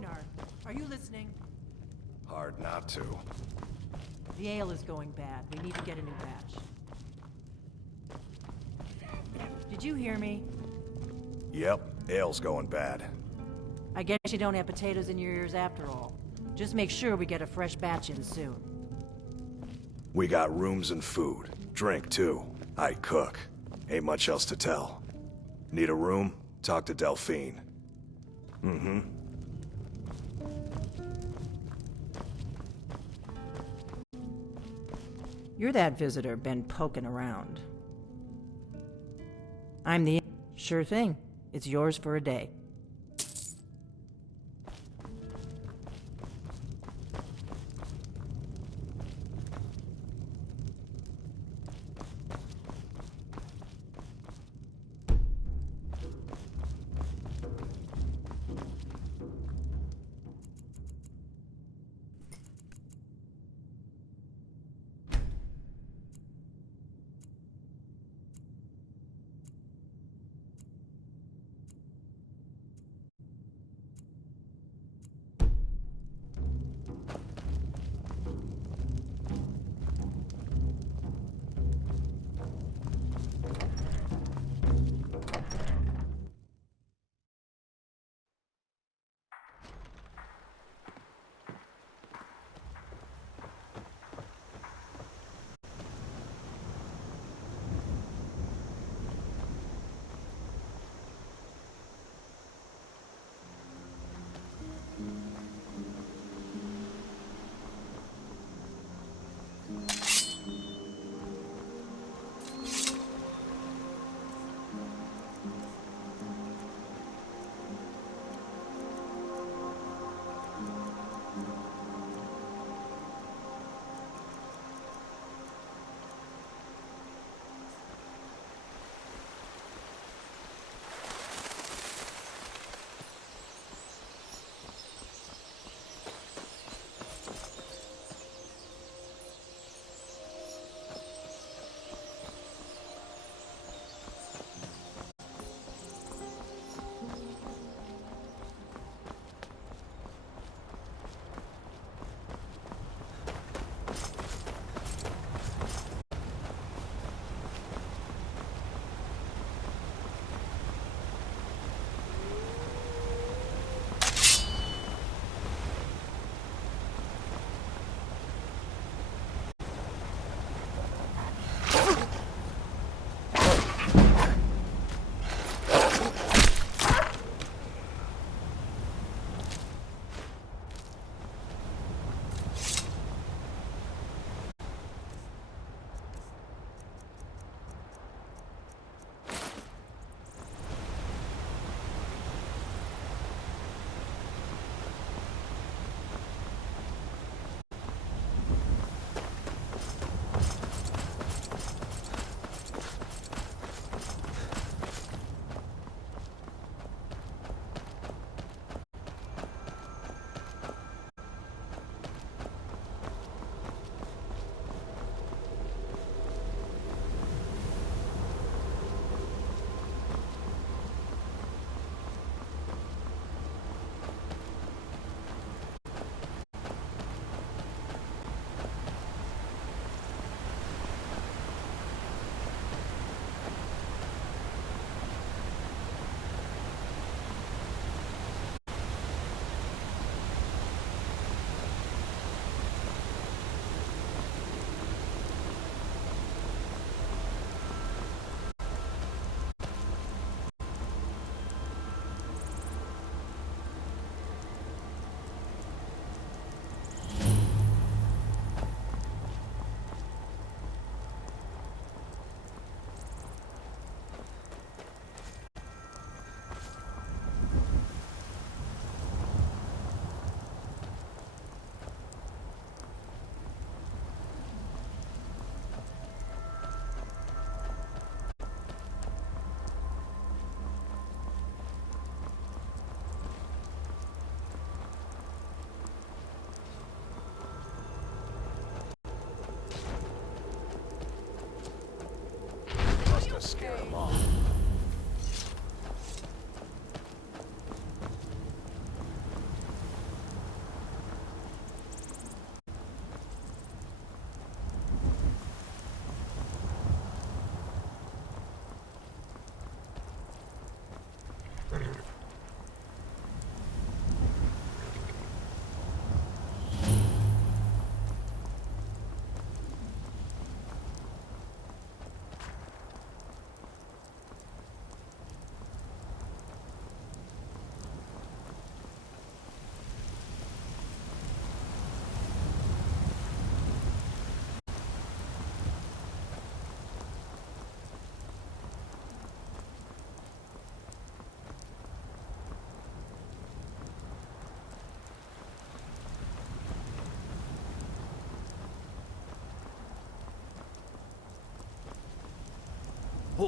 Ragnar, are you listening? Hard not to. The ale is going bad. We need to get a new batch. Did you hear me? Yep, ale's going bad. I guess you don't have potatoes in your ears after all. Just make sure we get a fresh batch in soon. We got rooms and food. Drink, too. I cook. Ain't much else to tell. Need a room? Talk to Delphine. Mm-hmm. You're that visitor been poking around. I'm the... Sure thing. It's yours for a day.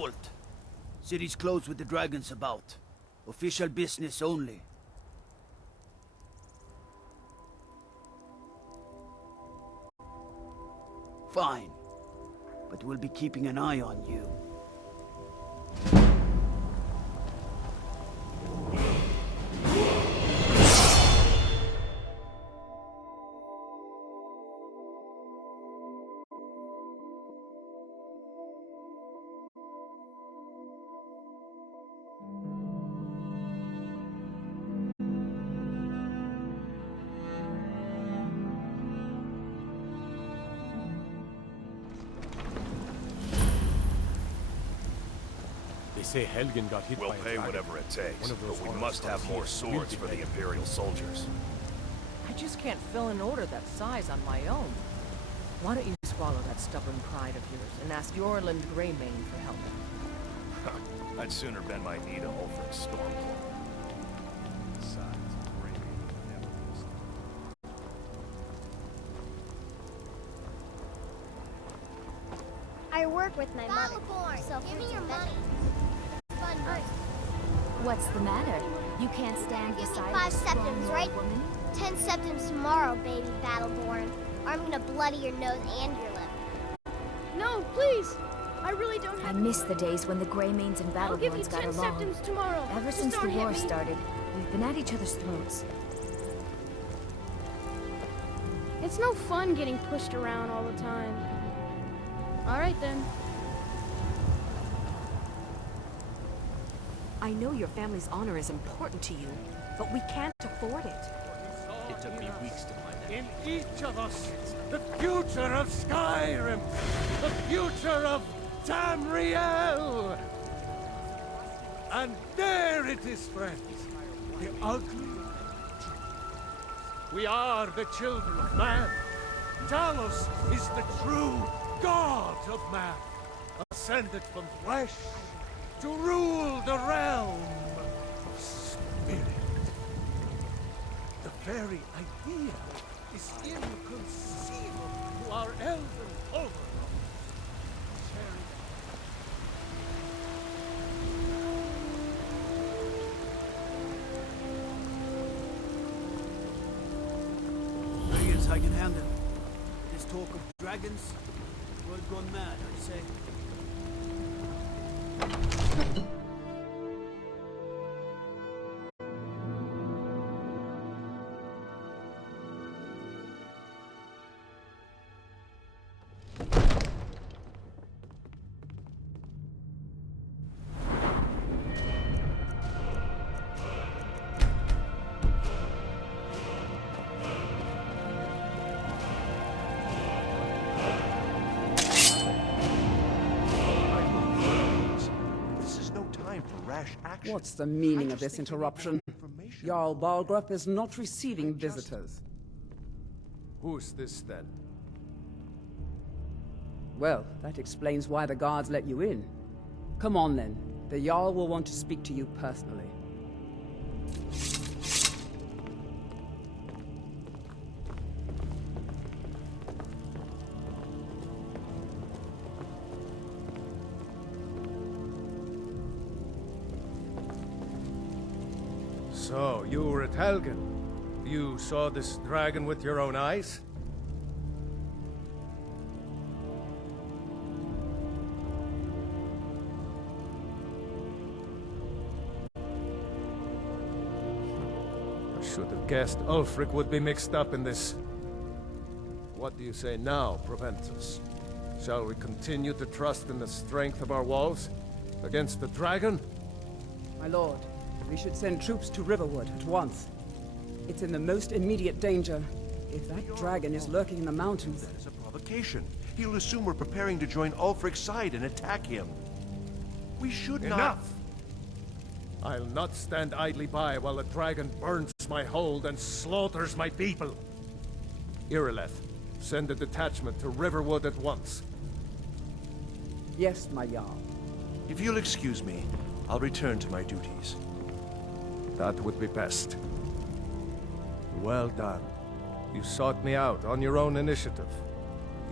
halt. City's closed with the dragons about. Official business only. Fine. But we'll be keeping an eye on you. They say Helgen got hit We'll by a pay dragon. whatever it takes, One of those but we horrors must have comes more here. swords for the Imperial soldiers. I just can't fill an order that size on my own. Why don't you swallow that stubborn pride of yours and ask your limbed Greymane for help? I'd sooner bend my knee to Ulfric's Stormclaw. Besides, Greymane would never listen. I work with my mother. So give me your money. Fun night. What's the matter? You can't stand Give me beside 5 a strong septims, right? old woman? 10 septims tomorrow, baby Battleborn. Or I'm gonna bloody your nose and your lip. No, please! I really don't I have miss the days when the Greymanes and I'll give you Battleborns got 10 along. septims tomorrow. Ever Just since the don't hit war me. started, we've been at each other's throats. It's no fun getting pushed around all the time. Alright then. I know your family's honor is important to you, but we can't afford it. It took me weeks to find that. In each of us, the future of Skyrim, the future of Tamriel. And there it is, friends, the ugly truth. We are the children of man. Talos is the true god of man, ascended from flesh to rule the realm of spirit. The very idea is inconceivable to our elven overlords. Sharing Dragons I can handle. This talk of dragons, world gone mad, I say. This is no time for rash action. What's the meaning of this interruption? Jarl Balgrup is not receiving visitors. Who's this then? Well, that explains why the guards let you in. Come on then. The Jarl will want to speak to you personally. So, you were at Helgen. You saw this dragon with your own eyes? I should have guessed Ulfric would be mixed up in this. What do you say now, Proventus? Shall we continue to trust in the strength of our walls against the dragon? My lord, we should send troops to Riverwood at once. It's in the most immediate danger. If that dragon is lurking in the mountains... That is a provocation. He'll assume we're preparing to join Ulfric's side and attack him. We should not... Enough! I'll not stand idly by while the dragon burns my hold and slaughters my people. Irileth, send a detachment to Riverwood at once. Yes, my Jarl. If you'll excuse me, I'll return to my duties. That would be best. Well done. You sought me out on your own initiative.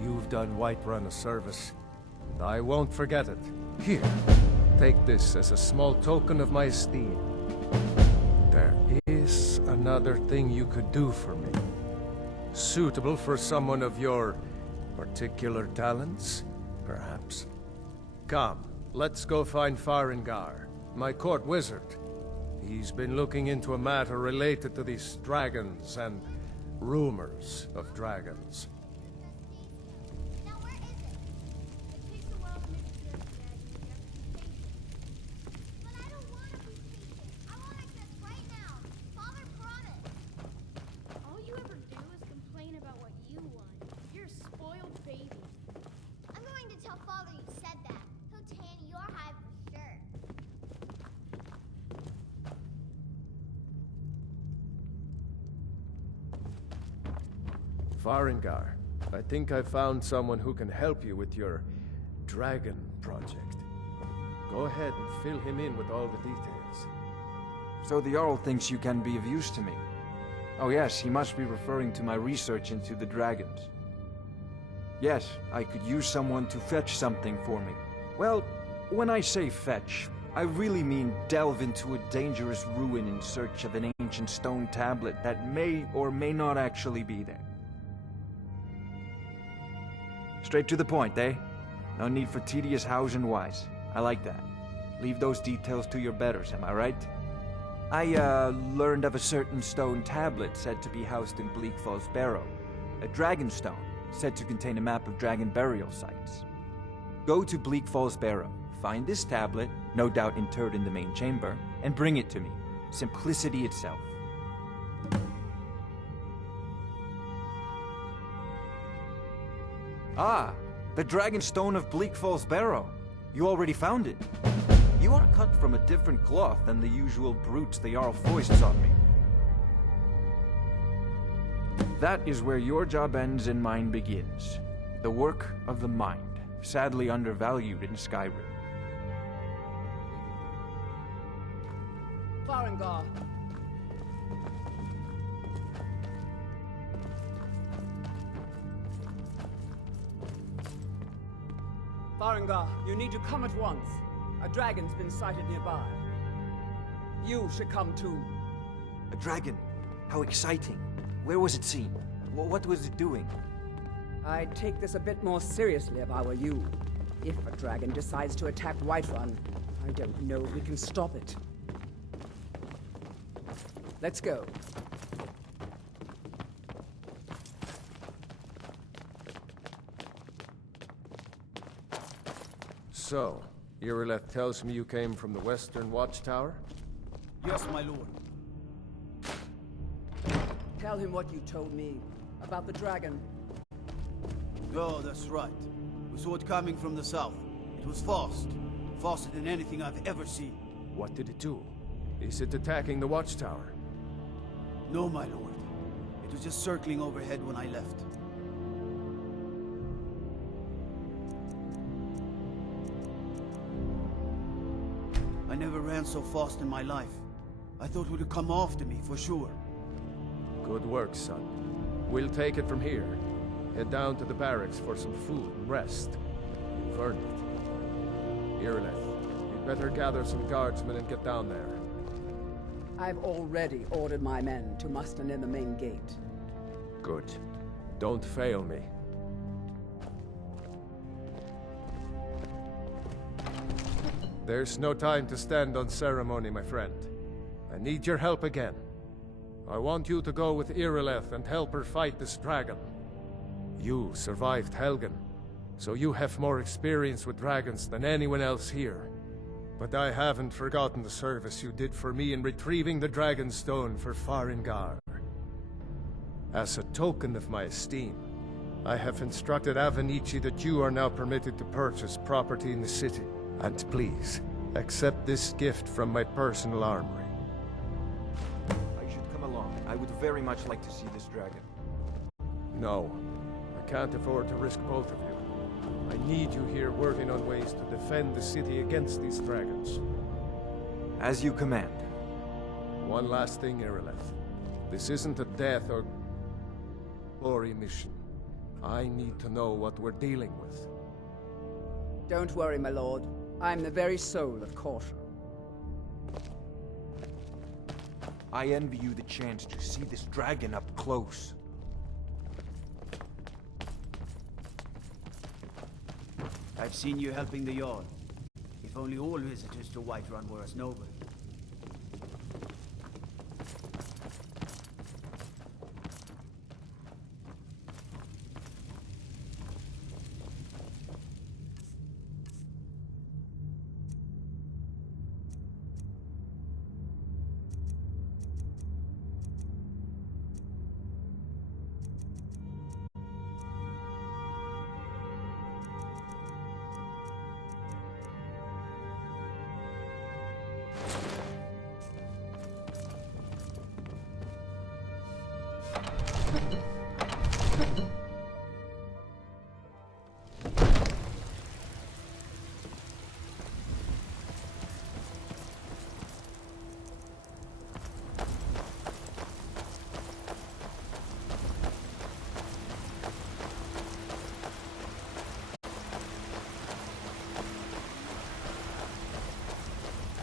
You've done Whiterun a service, and I won't forget it. Here, take this as a small token of my esteem. There is another thing you could do for me. Suitable for someone of your particular talents, perhaps? Come, let's go find Farengar, my court wizard. He's been looking into a matter related to these dragons and rumors of dragons. Now where is it? It takes a while to make it there, Dad. But I don't want to be patient. I want access right now. Father promised. All you ever do is complain about what you want. You're a spoiled baby. I'm going to tell Father you said that. He'll tan your hide for sure. Farengar, I think I found someone who can help you with your dragon project. Go ahead and fill him in with all the details. So the Jarl thinks you can be of use to me. Oh yes, he must be referring to my research into the dragons. Yes, I could use someone to fetch something for me. Well, when I say fetch, I really mean delve into a dangerous ruin in search of an ancient stone tablet that may or may not actually be there. Straight to the point, eh? No need for tedious hows and whys. I like that. Leave those details to your betters, am I right? I, learned of a certain stone tablet said to be housed in Bleak Falls Barrow. A dragon stone, said to contain a map of dragon burial sites. Go to Bleak Falls Barrow, find this tablet, no doubt interred in the main chamber, and bring it to me. Simplicity itself. Ah, the Dragon Stone of Bleak Falls Barrow. You already found it. You are cut from a different cloth than the usual brutes the Jarl foists on me. That is where your job ends and mine begins. The work of the mind, sadly undervalued in Skyrim. Farengar. Farengar, you need to come at once. A dragon's been sighted nearby. You should come too. A dragon? How exciting. Where was it seen? What was it doing? I'd take this a bit more seriously if I were you. If a dragon decides to attack Whiterun, I don't know if we can stop it. Let's go. So, Irileth tells me you came from the Western Watchtower? Yes, my lord. Tell him what you told me about the dragon. Oh, that's right. We saw it coming from the south. It was fast. Faster than anything I've ever seen. What did it do? Is it attacking the Watchtower? No, my lord. It was just circling overhead when I left. I never ran so fast in my life. I thought it would come after me, for sure. Good work, son. We'll take it from here. Head down to the barracks for some food and rest. You've earned it. Irileth, you'd better gather some guardsmen and get down there. I've already ordered my men to muster near the main gate. Good. Don't fail me. There's no time to stand on ceremony, my friend. I need your help again. I want you to go with Irileth and help her fight this dragon. You survived Helgen, so you have more experience with dragons than anyone else here. But I haven't forgotten the service you did for me in retrieving the Dragon Stone for Farengar. As a token of my esteem, I have instructed Avenici that you are now permitted to purchase property in the city. And please, accept this gift from my personal armory. I should come along. I would very much like to see this dragon. No, I can't afford to risk both of you. I need you here working on ways to defend the city against these dragons. As you command. One last thing, Irileth. This isn't a death or glory mission. I need to know what we're dealing with. Don't worry, my lord. I'm the very soul of caution. I envy you the chance to see this dragon up close. I've seen you helping the Jarl. If only all visitors to Whiterun were as noble.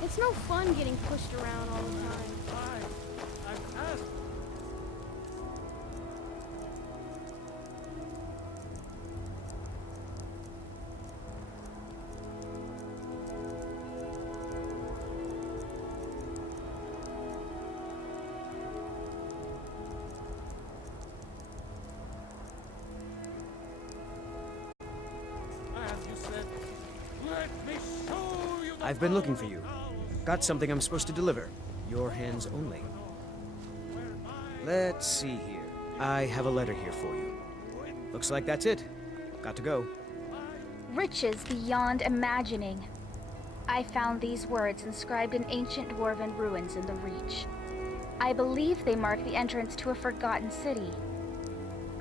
It's no fun getting pushed around all the time. I've been looking for you. Got something I'm supposed to deliver. Your hands only. Let's see here. I have a letter here for you. Looks like that's it. Got to go. Riches beyond imagining. I found these words inscribed in ancient dwarven ruins in the Reach. I believe they mark the entrance to a forgotten city.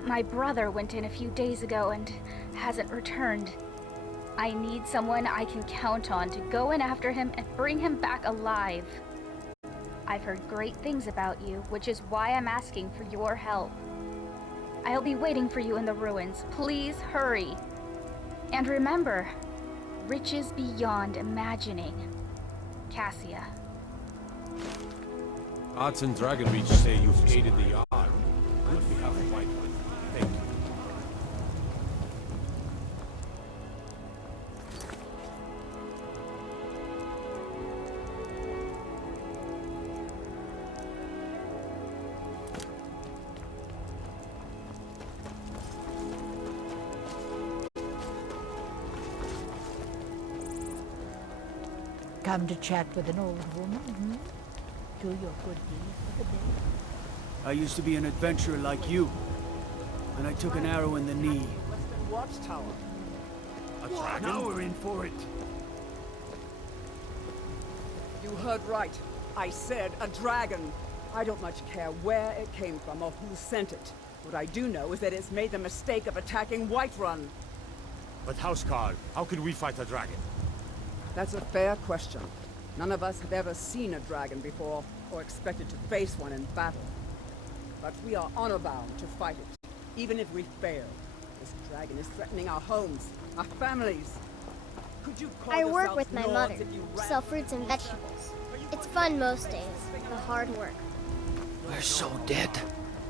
My brother went in a few days ago and hasn't returned. I need someone I can count on to go in after him and bring him back alive. I've heard great things about you, which is why I'm asking for your help. I'll be waiting for you in the ruins. Please hurry. And remember, riches beyond imagining. Cassia. Odds and Dragon Reach say you've aided the Jarl. On behalf of Whiterun, thank you. Come to chat with an old woman, hmm? Do your good deed for the day. I used to be an adventurer like you. And I took an arrow in the knee. Watchtower. A dragon? Now we're in for it. You heard right. I said a dragon. I don't much care where it came from or who sent it. What I do know is that it's made the mistake of attacking Whiterun. But Housecarl, how can we fight a dragon? That's a fair question. None of us have ever seen a dragon before, or expected to face one in battle. But we are honor-bound to fight it, even if we fail. This dragon is threatening our homes, our families. Could you call I work yourselves with my Nords mother, if you ran sell fruits and vegetables. It's fun most days, the hard work. We're so dead.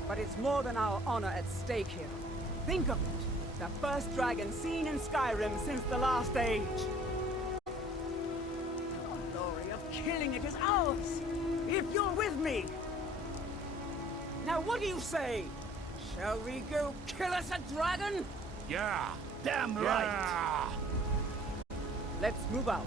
But it's more than our honor at stake here. Think of it. The first dragon seen in Skyrim since the last age. The glory of killing it is ours, if you're with me. Now what do you say? Shall we go kill us a dragon? Yeah! Damn right! Let's move out.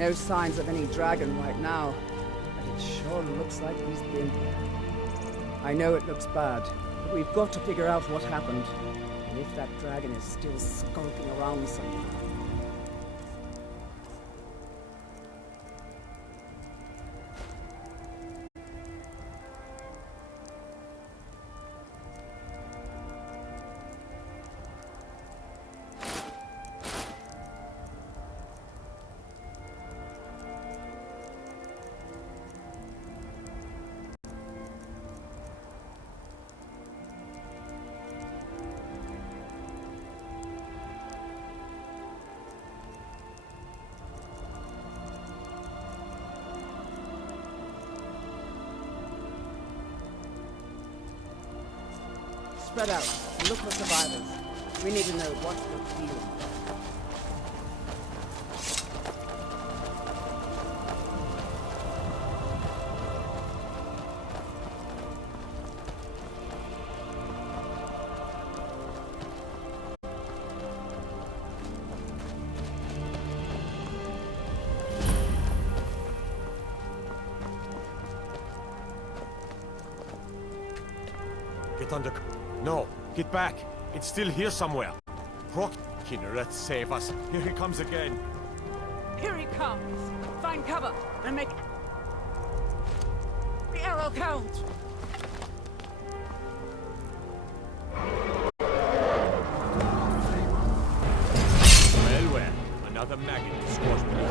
No signs of any dragon right now, but it sure looks like he's been here. I know it looks bad, but we've got to figure out what happened, and if that dragon is still skulking around somewhere. Spread out and look for survivors. We need to know what we're feeling. Get under... No, get back. It's still here somewhere. Rock... Kinneret, save us. Here he comes again. Here he comes! Find cover and make the arrow count! Well, another maggot to squash me.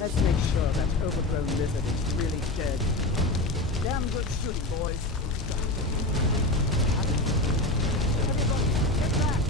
Let's make sure that overgrown lizard is really dead. Damn good shooting, boys. Everybody, get back!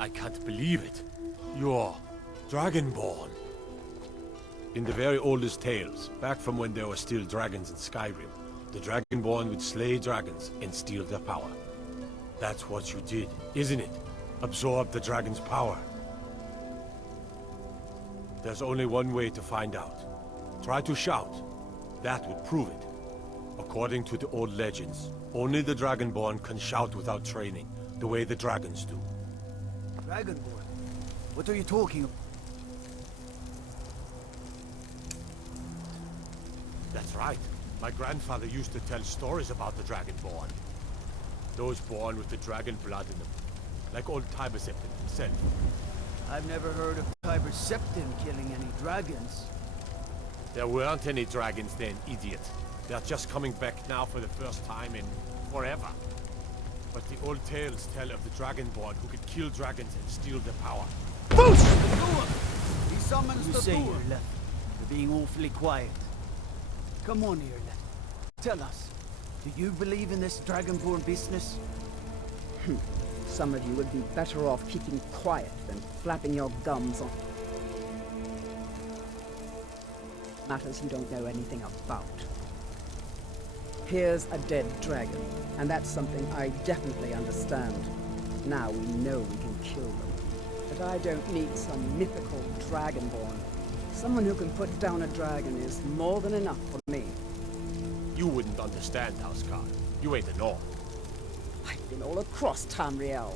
I can't believe it. You're Dragonborn. In the very oldest tales, back from when there were still dragons in Skyrim, the Dragonborn would slay dragons and steal their power. That's what you did, isn't it? Absorb the dragon's power. There's only one way to find out. Try to shout. That would prove it. According to the old legends, only the Dragonborn can shout without training, the way the dragons do. Dragonborn? What are you talking about? That's right. My grandfather used to tell stories about the Dragonborn. Those born with the dragon blood in them. Like old Tiber Septim himself. I've never heard of Tiber Septim killing any dragons. There weren't any dragons then, idiot. They're just coming back now for the first time in forever. But the old tales tell of the Dragonborn who could kill dragons and steal their power. Boosh! The door! He summons You the say door. you're left. You're being awfully quiet. Come on here, left. Tell us, do you believe in this Dragonborn business? Some of you would be better off keeping quiet than flapping your gums on matters you don't know anything about. Here's a dead dragon, and that's something I definitely understand. Now we know we can kill them. But I don't need some mythical dragonborn. Someone who can put down a dragon is more than enough for me. You wouldn't understand, Houseguard. You ain't a North. I've been all across Tamriel.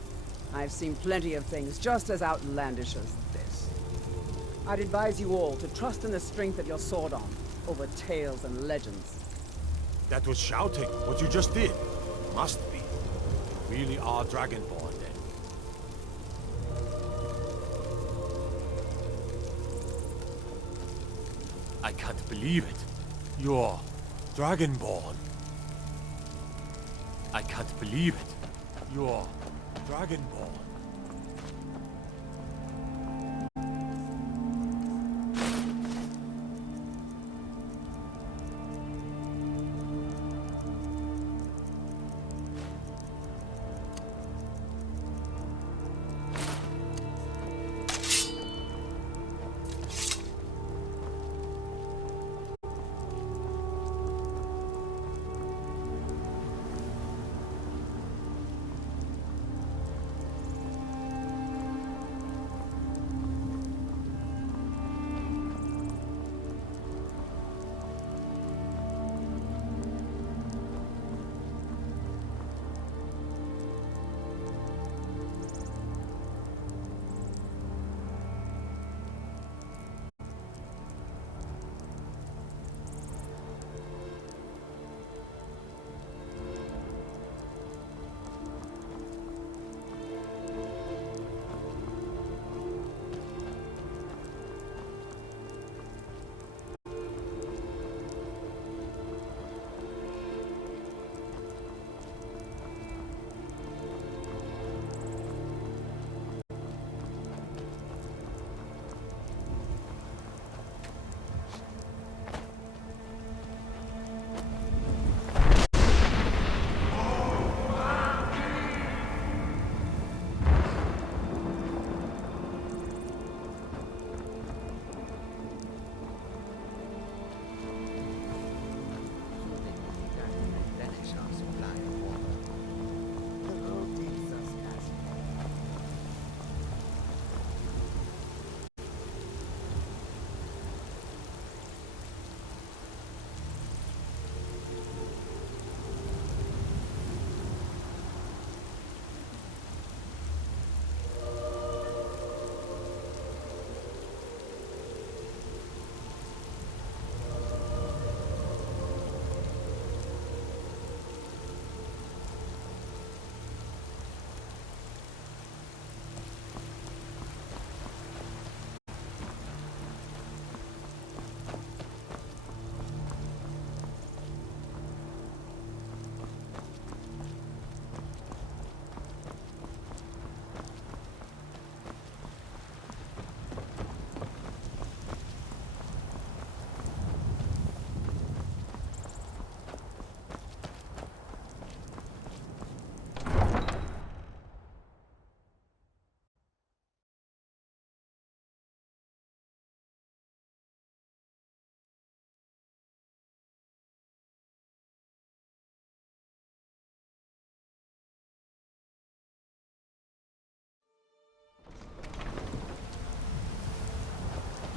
I've seen plenty of things just as outlandish as this. I'd advise you all to trust in the strength of your sword arm over tales and legends. That was shouting, what you just did. Must be. You really are Dragonborn, then. I can't believe it. You're Dragonborn. I can't believe it. You're Dragonborn.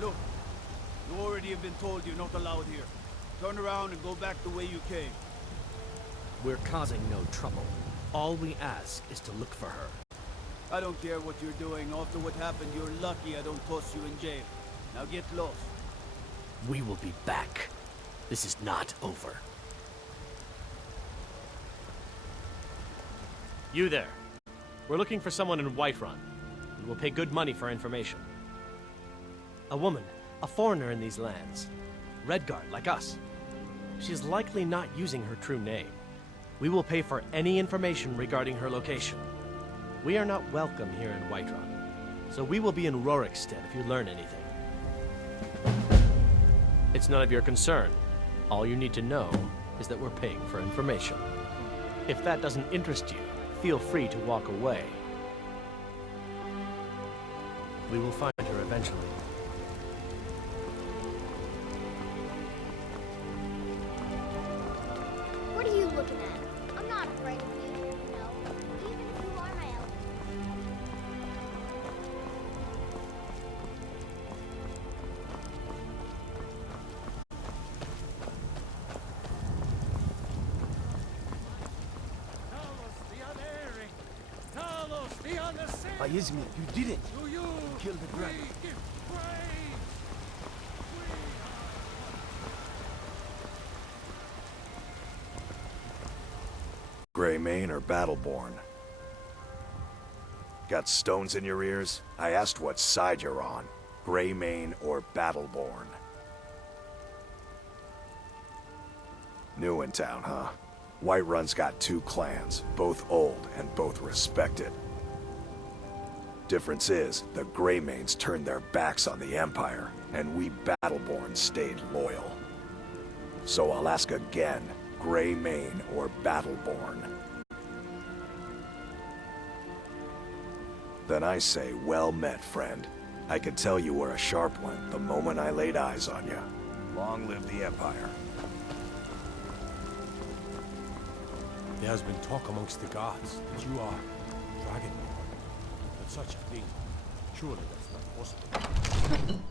Look, you already have been told you're not allowed here. Turn around and go back the way you came. We're causing no trouble. All we ask is to look for her. I don't care what you're doing. After what happened, you're lucky I don't toss you in jail. Now get lost. We will be back. This is not over. You there. We're looking for someone in Whiterun. We will pay good money for information. A woman, a foreigner in these lands. Redguard, like us. She is likely not using her true name. We will pay for any information regarding her location. We are not welcome here in Whiterun, so we will be in Rorikstead if you learn anything. It's none of your concern. All you need to know is that we're paying for information. If that doesn't interest you, feel free to walk away. We will find her eventually. What are you looking at? I'm not afraid of you, no. Even if you are my elder. Izmir, you did it! You killed the dragon. Greymane or Battleborn? Got stones in your ears? I asked what side you're on. Greymane or Battleborn? New in town, huh? Whiterun's got two clans, both old and both respected. Difference is, the Greymanes turned their backs on the Empire, and we Battleborn stayed loyal. So I'll ask again, Greymane or Battleborn? Then I say, well met, friend. I could tell you were a sharp one the moment I laid eyes on you. Long live the Empire. There has been talk amongst the gods that you are Dragonborn. But such a thing, surely that's not possible.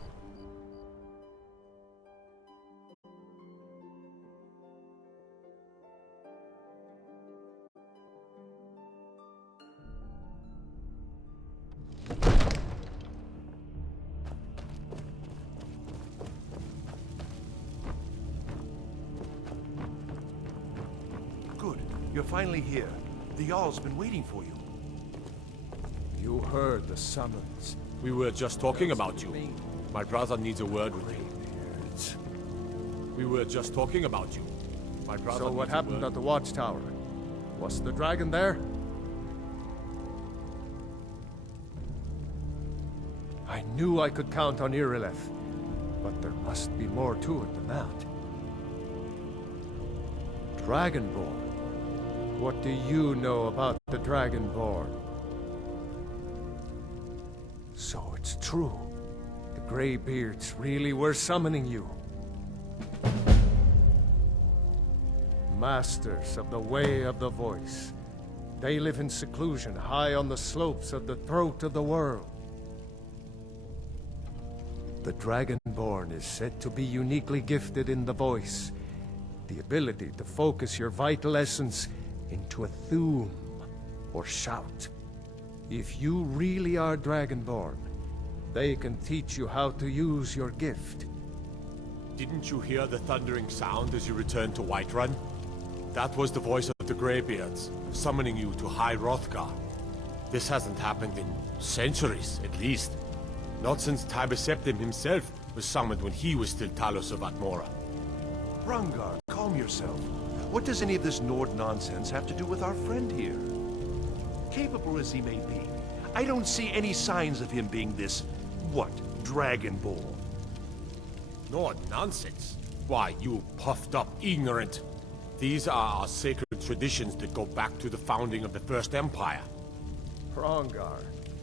Good. You're finally here. The Jarl's been waiting for you. You heard the summons. We were just talking about you. My brother needs a word with you. We were just talking about you. My brother So what needs a happened word. at the watchtower? Was the dragon there? I knew I could count on Irileth, but there must be more to it than that. Dragonborn? What do you know about the Dragonborn? So it's true. The Greybeards really were summoning you. Masters of the Way of the Voice. They live in seclusion high on the slopes of the throat of the world. The Dragonborn is said to be uniquely gifted in the voice. The ability to focus your vital essence into a thum, or shout. If you really are Dragonborn, they can teach you how to use your gift. Didn't you hear the thundering sound as you returned to Whiterun? That was the voice of the Greybeards, summoning you to High Hrothgar. This hasn't happened in centuries, at least. Not since Tiber Septim himself was summoned when he was still Talos of Atmora. Hrongar, calm yourself. What does any of this Nord nonsense have to do with our friend here? Capable as he may be, I don't see any signs of him being this, what, Dragonborn? Nord nonsense? Why, you puffed up ignorant. These are our sacred traditions that go back to the founding of the First Empire. Hrongar,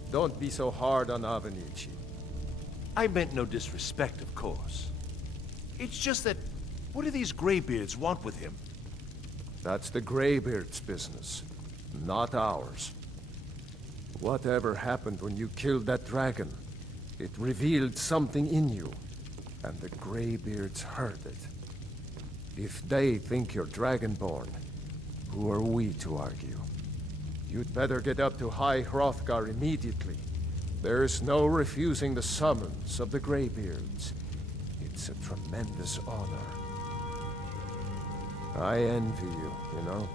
don't be so hard on Avenici. I meant no disrespect, of course. It's just that, what do these Greybeards want with him? That's the Greybeard's business, not ours. Whatever happened when you killed that dragon, It revealed something in you, and the Greybeards heard it. If they think you're Dragonborn, who are we to argue? You'd better get up to High Hrothgar immediately. There's no refusing the summons of the Greybeards. It's a tremendous honor. I envy you, you know.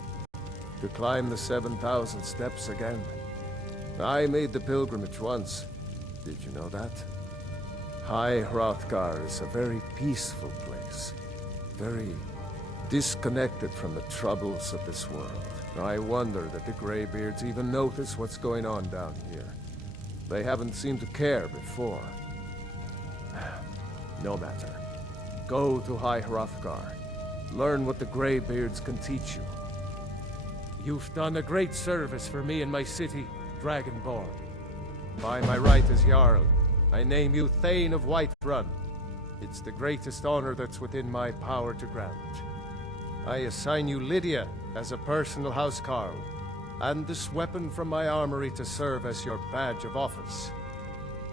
To climb the 7,000 steps again. I made the pilgrimage once. Did you know that? High Hrothgar is a very peaceful place. Very disconnected from the troubles of this world. I wonder that the Greybeards even notice what's going on down here. They haven't seemed to care before. No matter. Go to High Hrothgar. Learn what the Greybeards can teach you. You've done a great service for me and my city, Dragonborn. By my right as Jarl, I name you Thane of Whiterun. It's the greatest honor that's within my power to grant. I assign you Lydia as a personal housecarl, and this weapon from my armory to serve as your badge of office.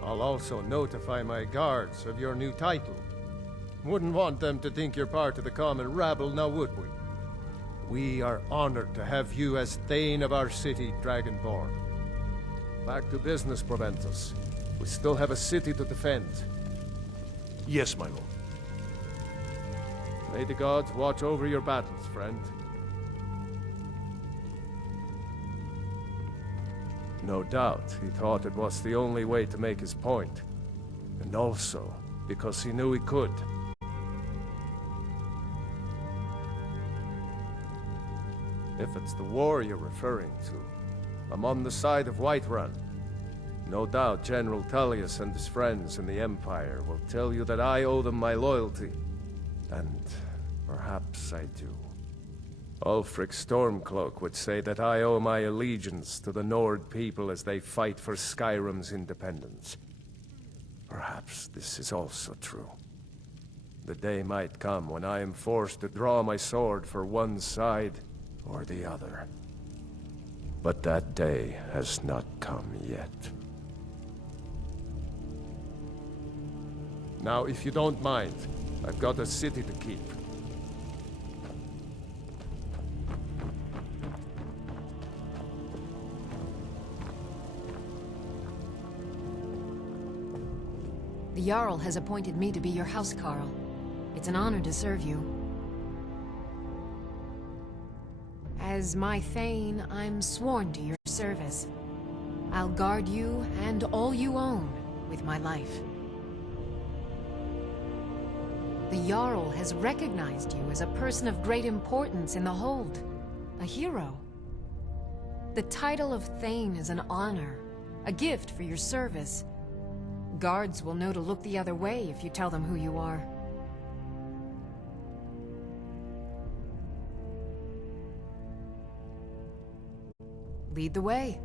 I'll also notify my guards of your new title. Wouldn't want them to think you're part of the common rabble, now would we? We are honored to have you as Thane of our city, Dragonborn. Back to business, Proventus. We still have a city to defend. Yes, my lord. May the gods watch over your battles, friend. No doubt, he thought it was the only way to make his point. And also, because he knew he could. If it's the war you're referring to, I'm on the side of Whiterun. No doubt General Tullius and his friends in the Empire will tell you that I owe them my loyalty. And perhaps I do. Ulfric Stormcloak would say that I owe my allegiance to the Nord people as they fight for Skyrim's independence. Perhaps this is also true. The day might come when I am forced to draw my sword for one side or the other. But that day has not come yet. Now, if you don't mind, I've got a city to keep. The Jarl has appointed me to be your housecarl. It's an honor to serve you. As my Thane, I'm sworn to your service. I'll guard you and all you own with my life. The Jarl has recognized you as a person of great importance in the Hold, a hero. The title of Thane is an honor, a gift for your service. Guards will know to look the other way if you tell them who you are. Lead the way.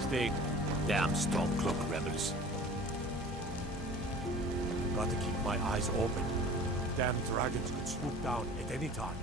Stay. Damn Stormcloak rebels. Got to keep my eyes open. Damn dragons could swoop down at any time.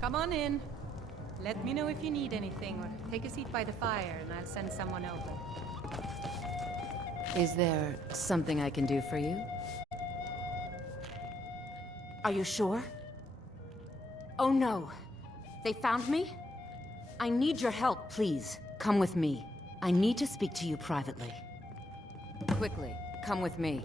Come on in. Let me know if you need anything, or take a seat by the fire, and I'll send someone over. Is there something I can do for you? Are you sure? Oh no. They found me? I need your help, please. Come with me. I need to speak to you privately. Quickly, come with me.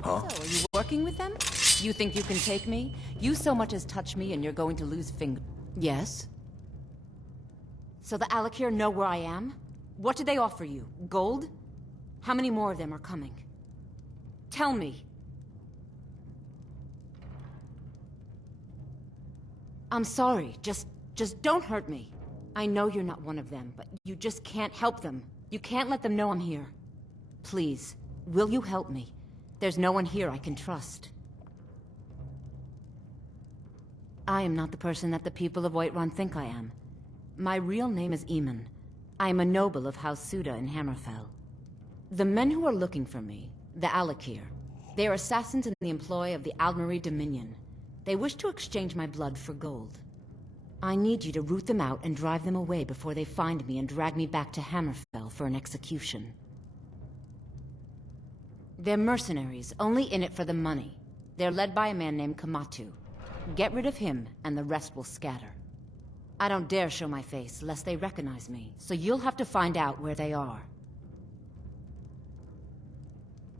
Huh? So, are you working with them? You think you can take me? You so much as touch me and you're going to lose finger. Yes? So the Alakir know where I am? What did they offer you? Gold? How many more of them are coming? Tell me. I'm sorry. Just don't hurt me. I know you're not one of them, but you just can't help them. You can't let them know I'm here. Please, will you help me? There's no one here I can trust. I am not the person that the people of Whiterun think I am. My real name is Eamon. I am a noble of House Suda in Hammerfell. The men who are looking for me, the Alakir, they are assassins in the employ of the Aldmeri Dominion. They wish to exchange my blood for gold. I need you to root them out and drive them away before they find me and drag me back to Hammerfell for an execution. They're mercenaries, only in it for the money. They're led by a man named Kamatu. Get rid of him, and the rest will scatter. I don't dare show my face, lest they recognize me, so you'll have to find out where they are.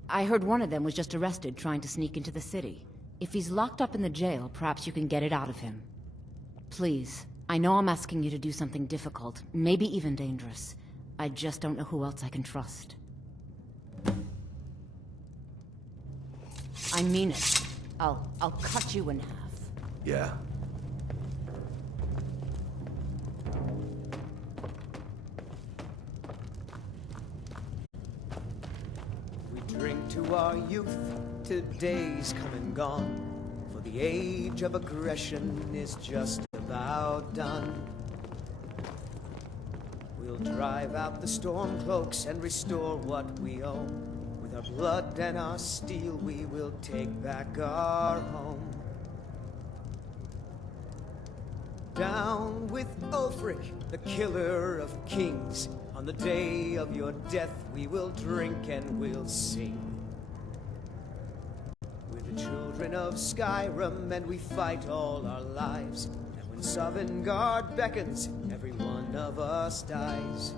I heard one of them was just arrested trying to sneak into the city. If he's locked up in the jail, perhaps you can get it out of him. Please, I know I'm asking you to do something difficult, maybe even dangerous. I just don't know who else I can trust. I mean it. I'll cut you in half. Yeah. We drink to our youth, today's come and gone. For the age of aggression is just about done. We'll drive out the stormcloaks and restore what we own. With our blood and our steel, we will take back our home. Down with Ulfric, the killer of kings. On the day of your death, we will drink and we'll sing. We're the children of Skyrim, and we fight all our lives. And when Sovngarde beckons, every one of us dies.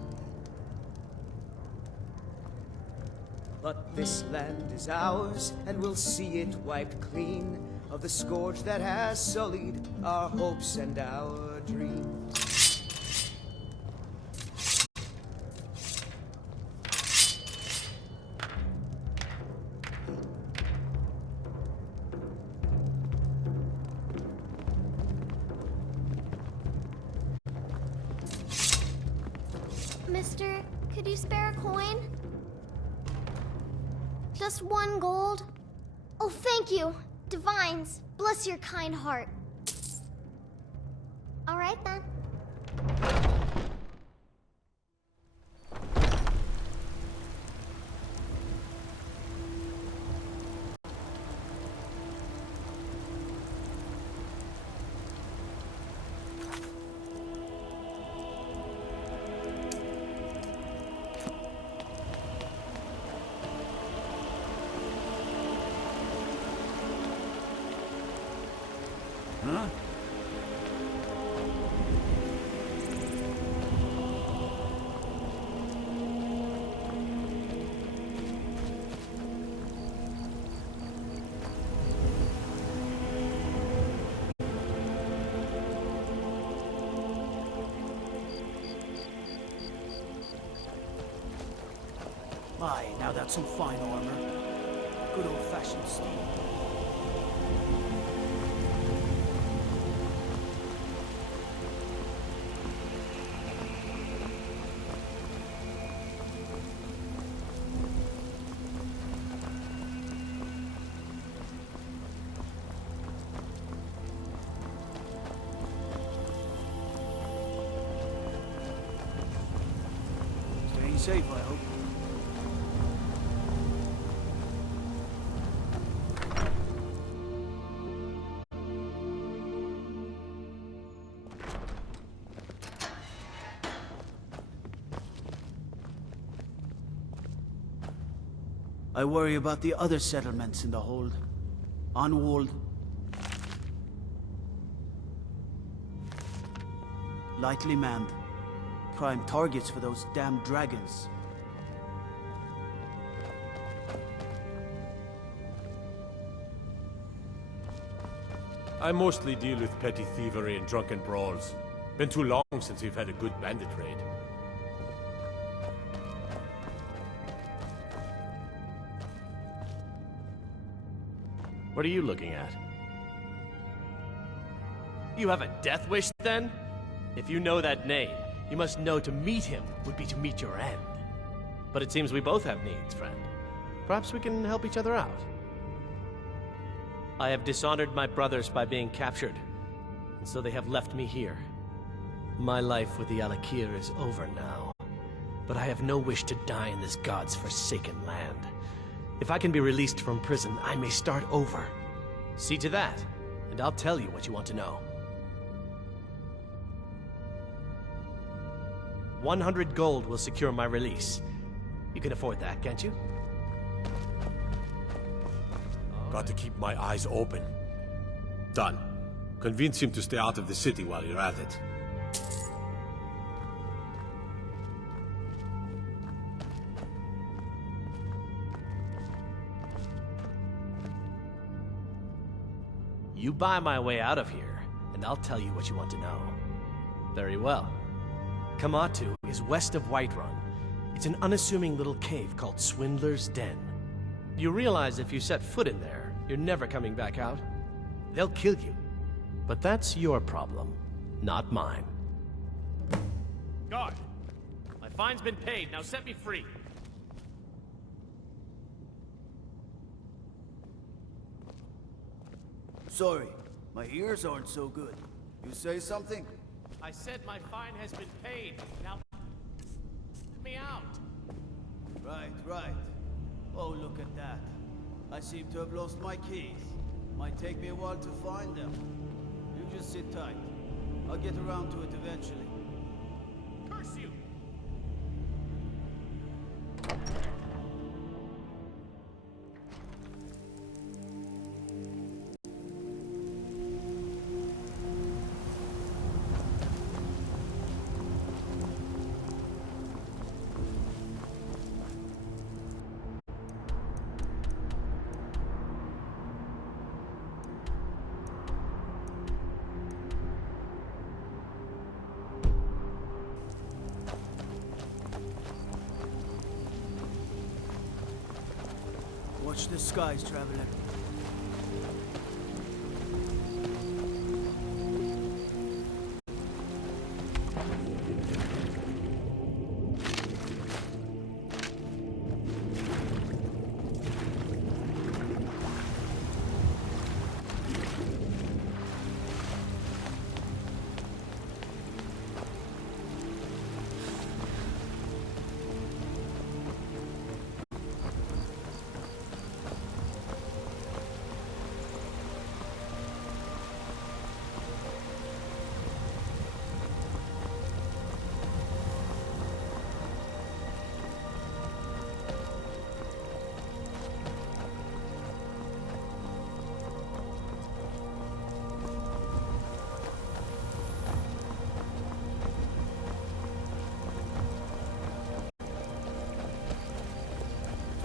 But this land is ours, and we'll see it wiped clean of the scourge that has sullied our hopes and our dreams. Mister, could you spare a coin? Just 1 gold? Oh, thank you. Divines, bless your kind heart. All right, then. Huh? My, now that's some fine armor. Good old-fashioned steel. safe, I hope. I worry about the other settlements in the hold. Unwalled. Lightly manned. Prime targets for those damn dragons. I mostly deal with petty thievery and drunken brawls. Been too long since we've had a good bandit raid. What are you looking at? You have a death wish, then? If you know that name, you must know to meet him would be to meet your end. But it seems we both have needs, friend. Perhaps we can help each other out. I have dishonored my brothers by being captured, and so they have left me here. My life with the Alakir is over now, but I have no wish to die in this god's forsaken land. If I can be released from prison, I may start over. See to that, and I'll tell you what you want to know. 100 gold will secure my release. You can afford that, can't you? Got to keep my eyes open. Done. Convince him to stay out of the city while you're at it. You buy my way out of here, and I'll tell you what you want to know. Very well. Kamatu is west of Whiterun. It's an unassuming little cave called Swindler's Den. You realize if you set foot in there, you're never coming back out? They'll kill you. But that's your problem, not mine. Guard! My fine's been paid, now set me free. Sorry, my ears aren't so good. You say something? I said my fine has been paid. Now, let me out. Right. Oh, look at that. I seem to have lost my keys. Might take me a while to find them. You just sit tight. I'll get around to it eventually. Curse you! Watch the skies, traveler.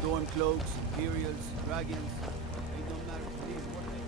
Stormcloaks, Imperials, Dragons. Ain't no matter to me what they do.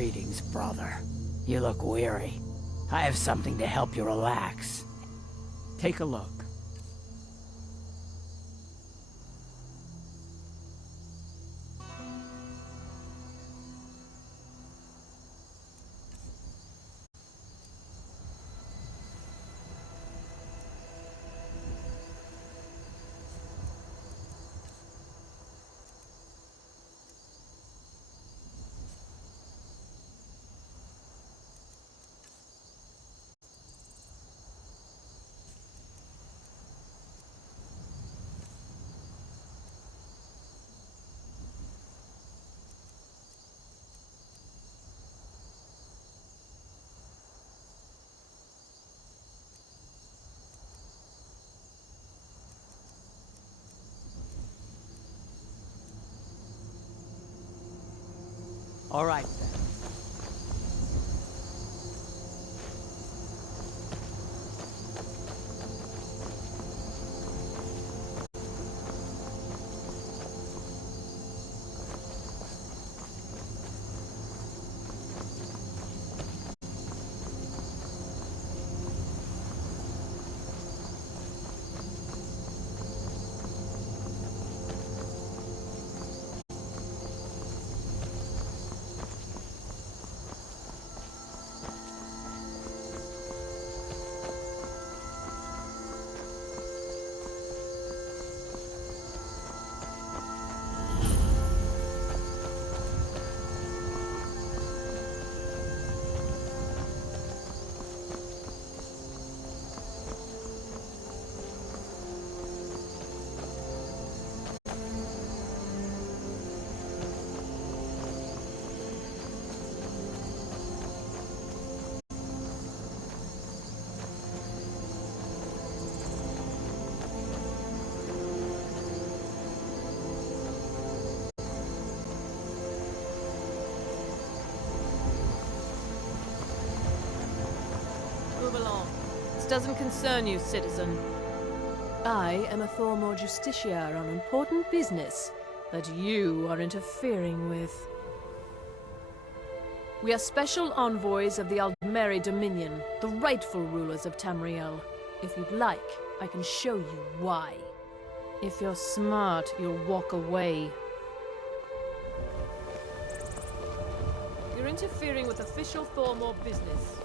Greetings, brother. You look weary. I have something to help you relax. Take a look. All right, then. Move along. This doesn't concern you, citizen. I am a former justiciar on important business that you are interfering with. We are special envoys of the Aldmeri Dominion, the rightful rulers of Tamriel. If you'd like, I can show you why. If you're smart, you'll walk away. You're interfering with official Thormore business.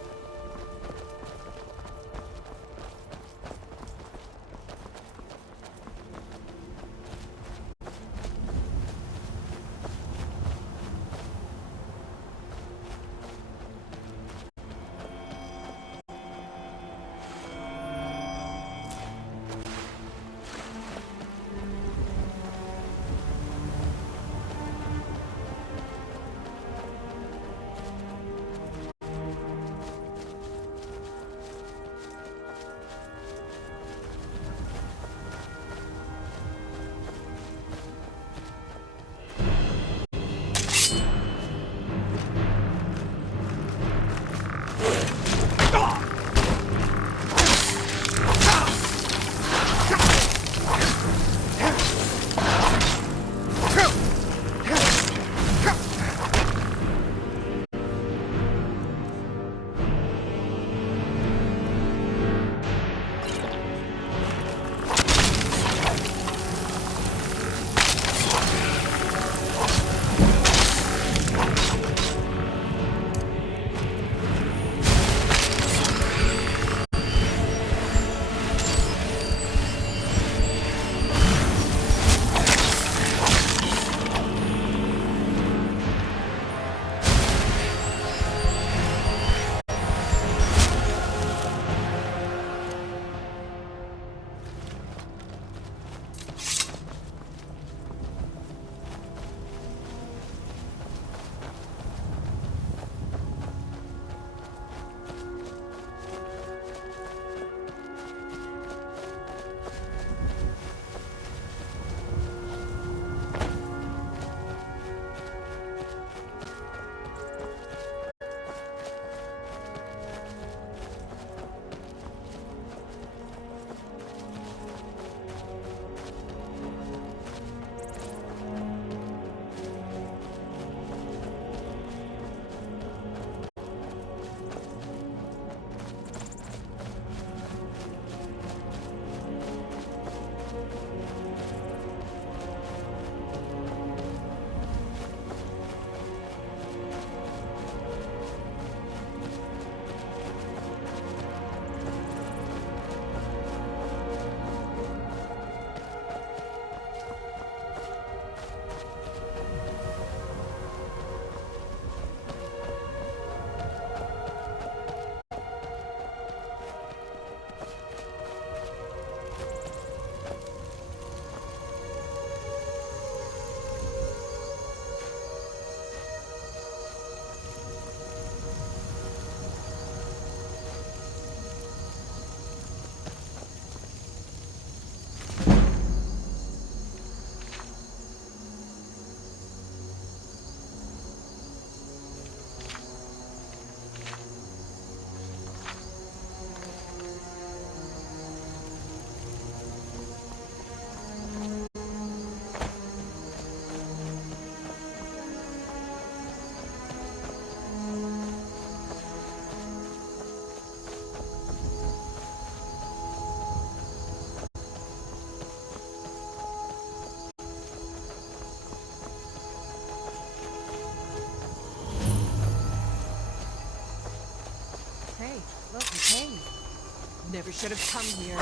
never should have come here.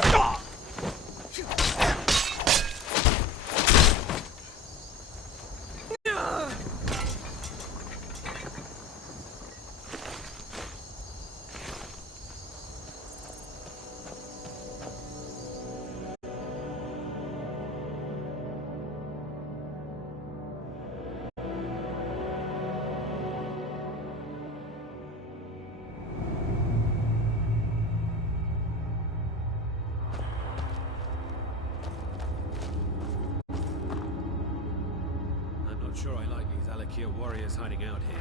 Sure, I like these Alakir warriors hiding out here.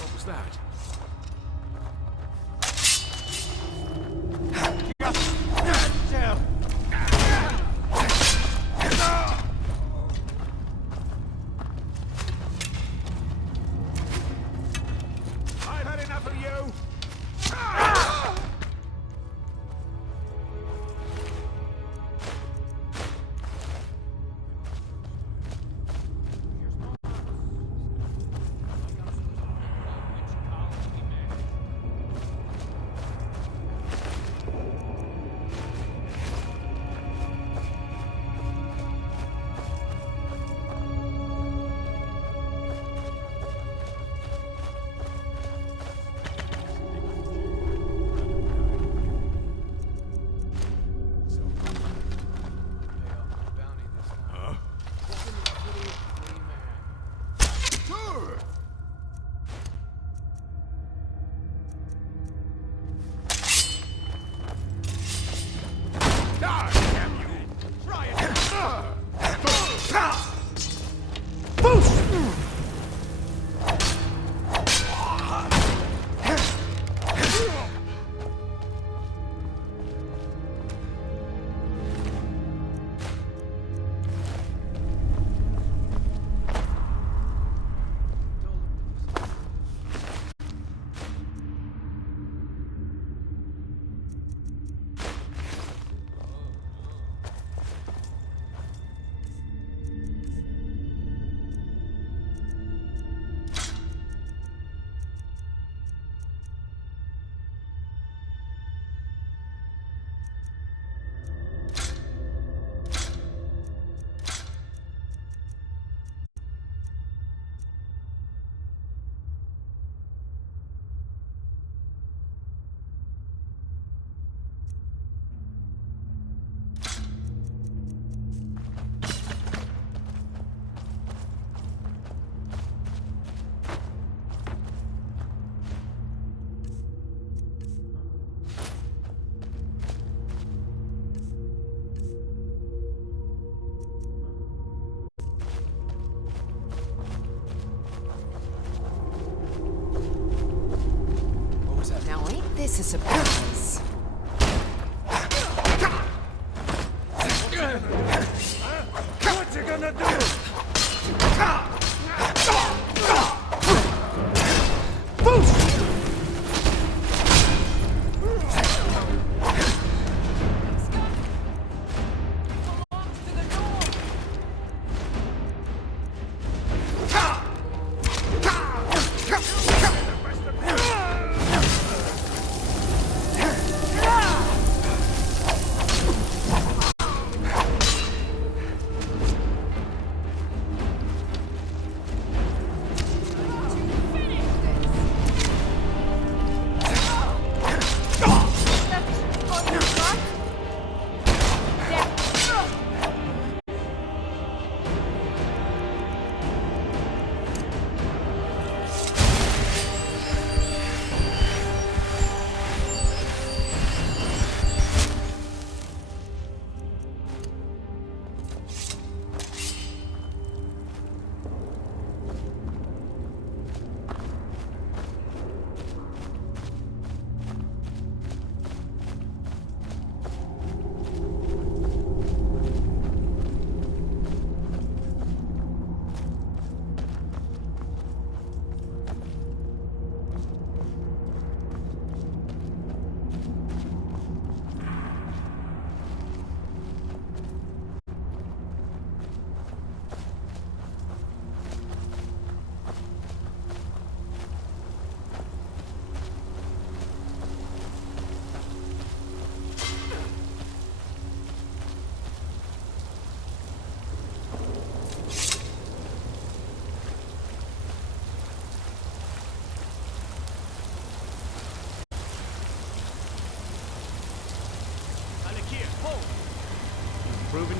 What was that? I've had enough of you! Now ain't this a surprise? What you gonna do?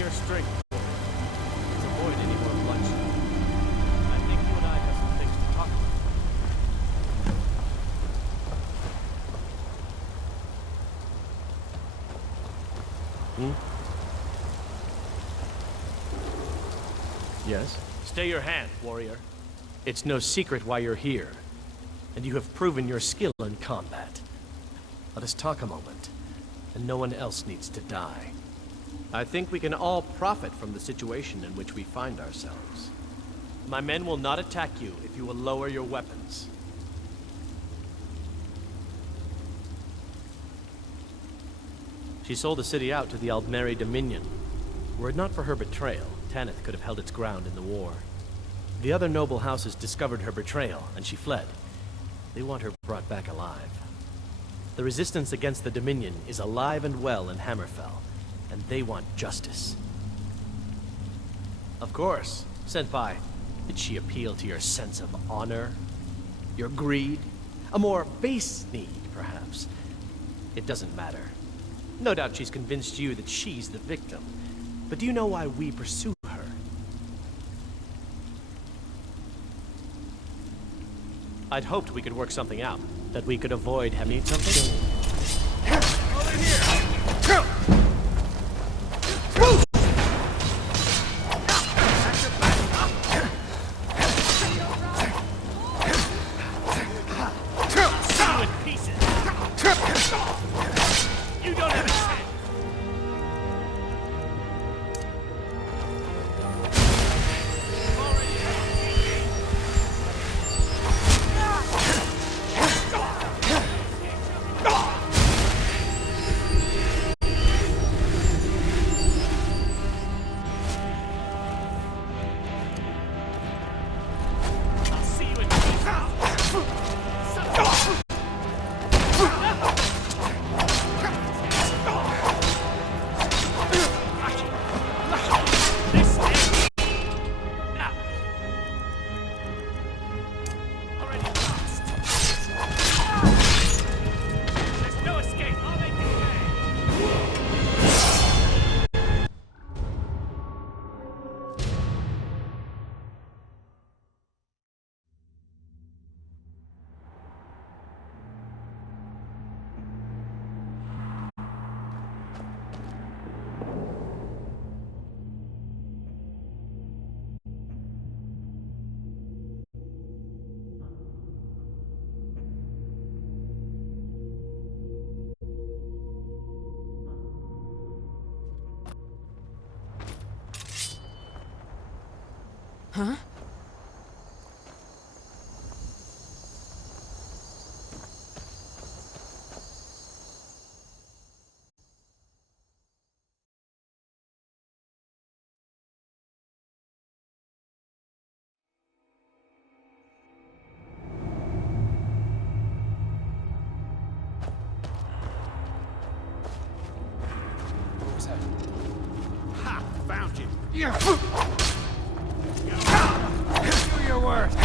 your strength. Let's avoid any more bloodshed. I think you and I have some things to talk about. Yes? Stay your hand, warrior. It's no secret why you're here, and you have proven your skill in combat. Let us talk a moment, and no one else needs to die. I think we can all profit from the situation in which we find ourselves. My men will not attack you if you will lower your weapons. She sold the city out to the Aldmeri Dominion. Were it not for her betrayal, Tanith could have held its ground in the war. The other noble houses discovered her betrayal, and she fled. They want her brought back alive. The resistance against the Dominion is alive and well in Hammerfell, and they want justice. Of course, Senpai, did she appeal to your sense of honor? Your greed? A more base need, perhaps? It doesn't matter. No doubt she's convinced you that she's the victim. But do you know why we pursue her? I'd hoped we could work something out, that we could avoid having... Need something? Over here! Huh? What was that? Ha! Found you! Yeah! Do your worst!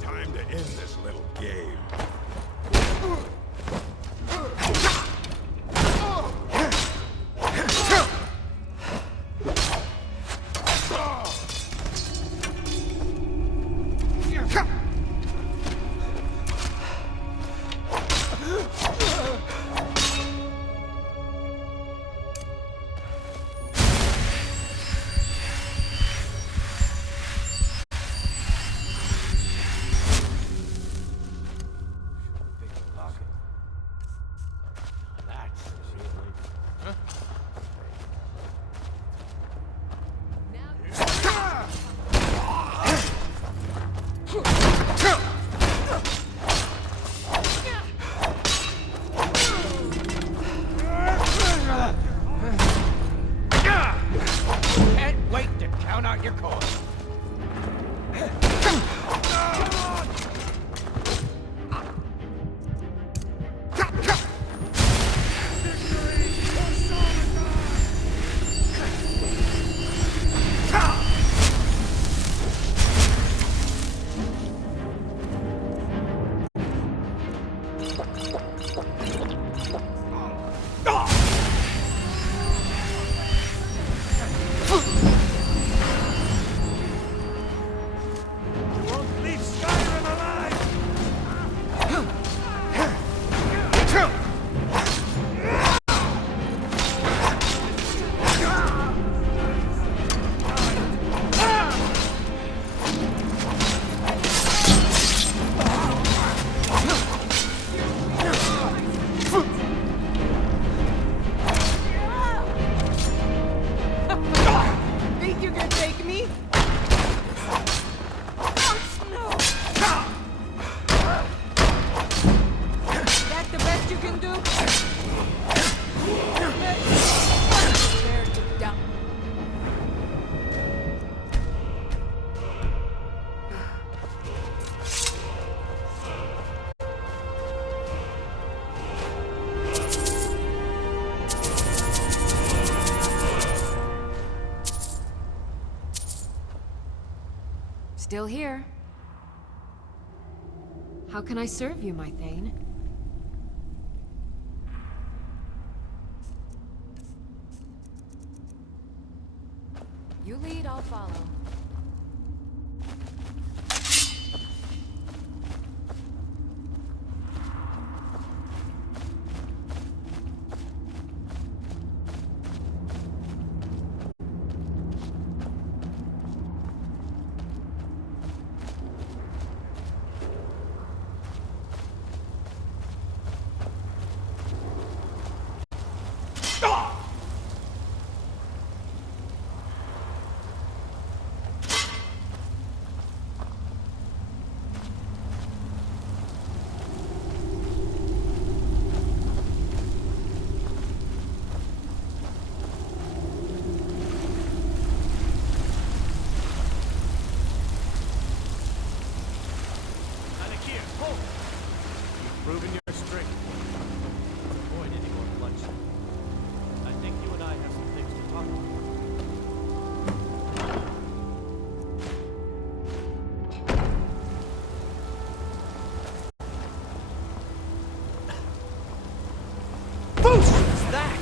Time to end this little game. Can't wait to count out your coins. Still here. How can I serve you, my Thane? You lead, I'll follow. Proving your strength. Avoid any more bloodshed. I think you and I have some things to talk about. Boost! What's that?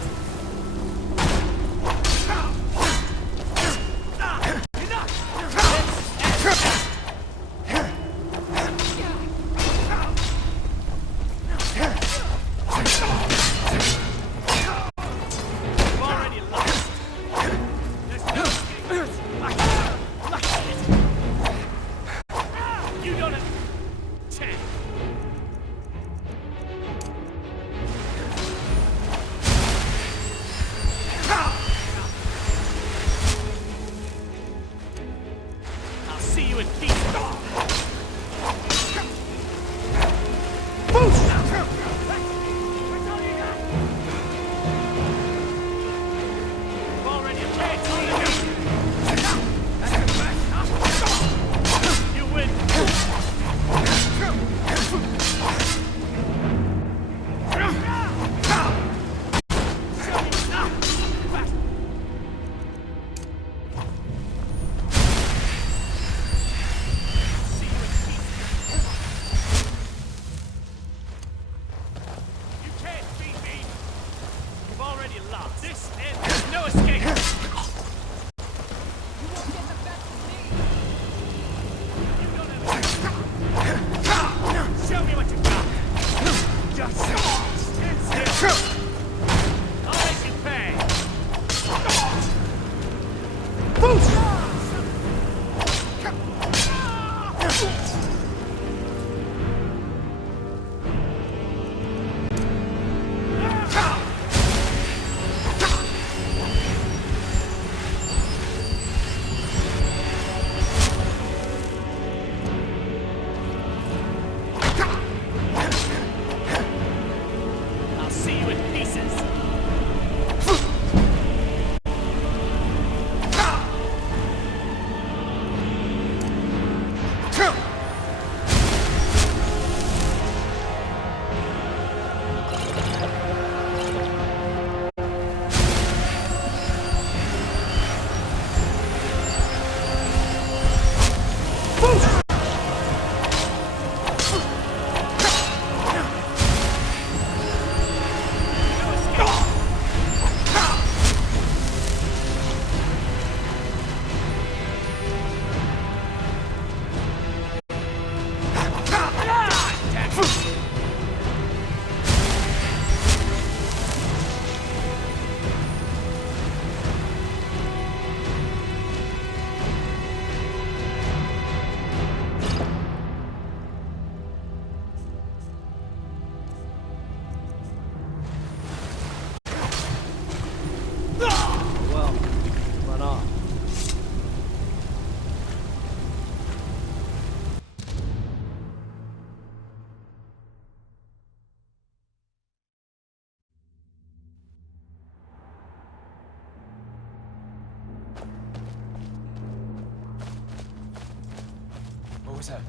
What was that?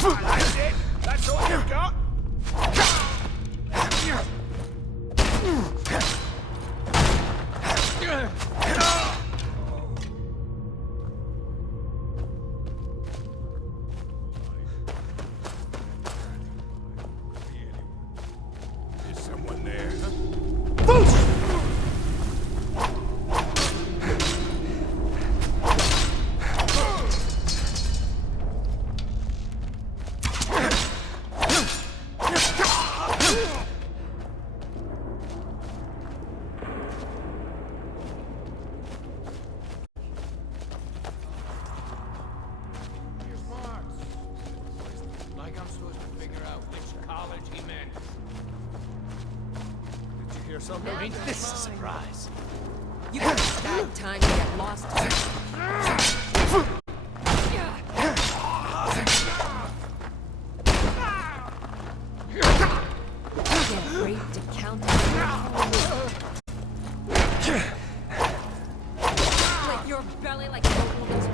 That's it? That's all you've got? yourself Now ain't this a surprise? You got bad time to get lost. Get ready to counter. Split your belly like a woman's.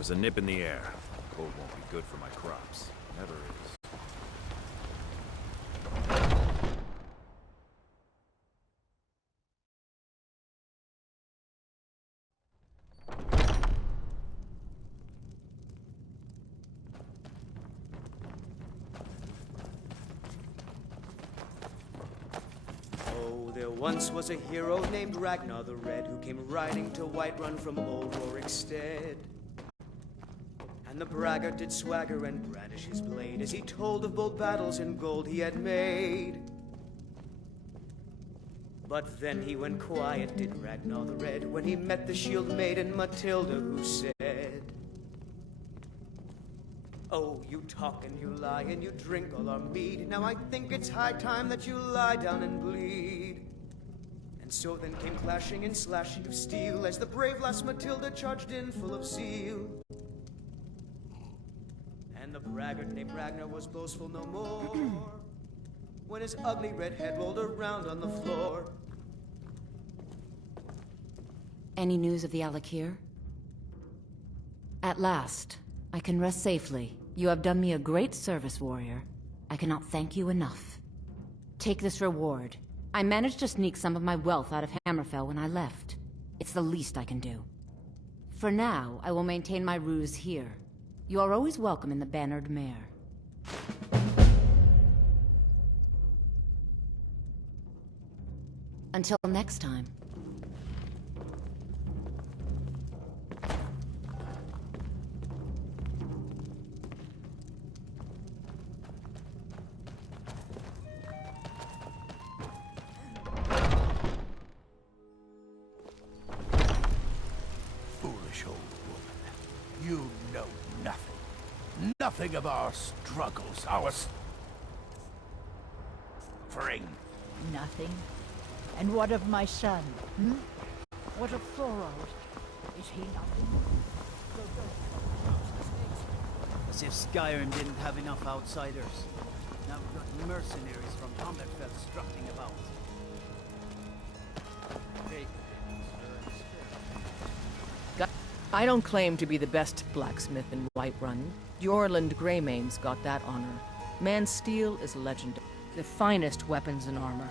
There's a nip in the air. Cold won't be good for my crops. Never is. Oh, there once was a hero named Ragnar the Red who came riding to Whiterun from old Rorikstead. And the braggart did swagger and brandish his blade as he told of bold battles and gold he had made. But then he went quiet, did Ragnar the Red, when he met the shield maiden Matilda, who said, Oh, you talk and you lie and you drink all our mead. Now I think it's high time that you lie down and bleed. And so then came clashing and slashing of steel as the brave lass Matilda charged in full of zeal. And the braggart named Ragnar was boastful no more when his ugly red head rolled around on the floor. Any news of the Alakir? At last, I can rest safely. You have done me a great service, warrior. I cannot thank you enough. Take this reward. I managed to sneak some of my wealth out of Hammerfell when I left. It's the least I can do. For now, I will maintain my ruse here. You are always welcome in the Bannered Mare. Until next time. Foolish old woman. You know nothing. Nothing of our struggles, our suffering. Nothing. And what of my son? Hmm? What of Thorald? Is he nothing? As if Skyrim didn't have enough outsiders. Now we've got mercenaries from Hammerfell strutting about. I don't claim to be the best blacksmith in Whiterun. Jorland Greymane's got that honor. Man's steel is legendary. The finest weapons and armor.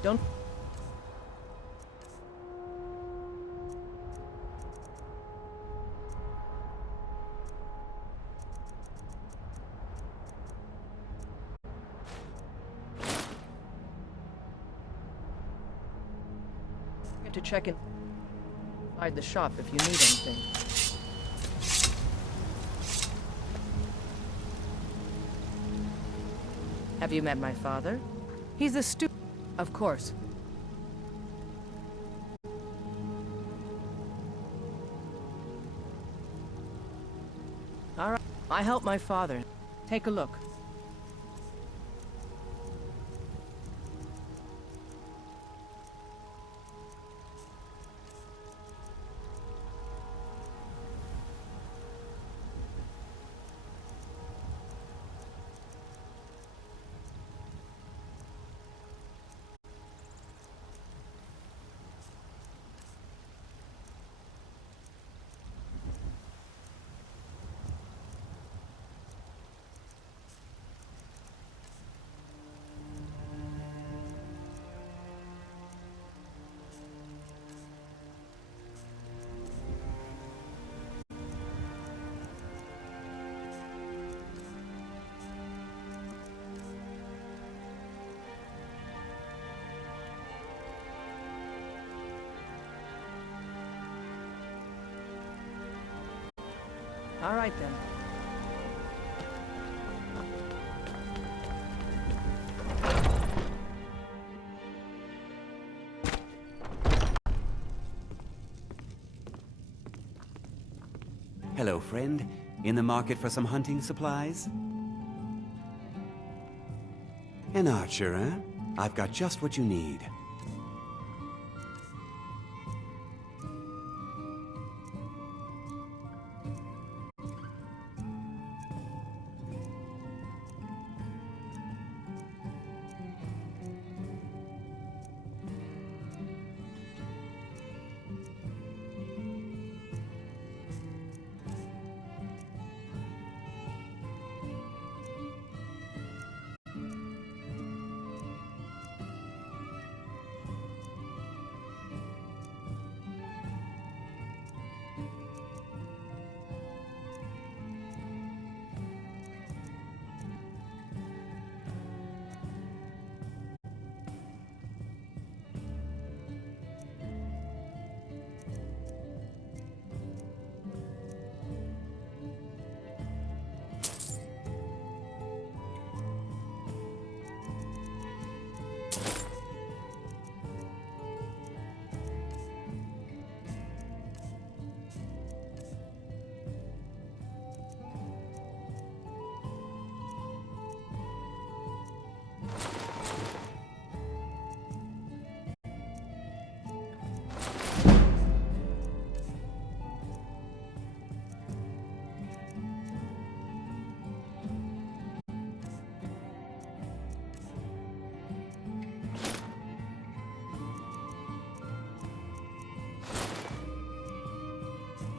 Don't... to check in inside the shop if you need anything. Have you met my father? He's the Of course. All right. I helped my father. Take a look. All right, then. Hello, friend. In the market for some hunting supplies? An archer, huh? I've got just what you need.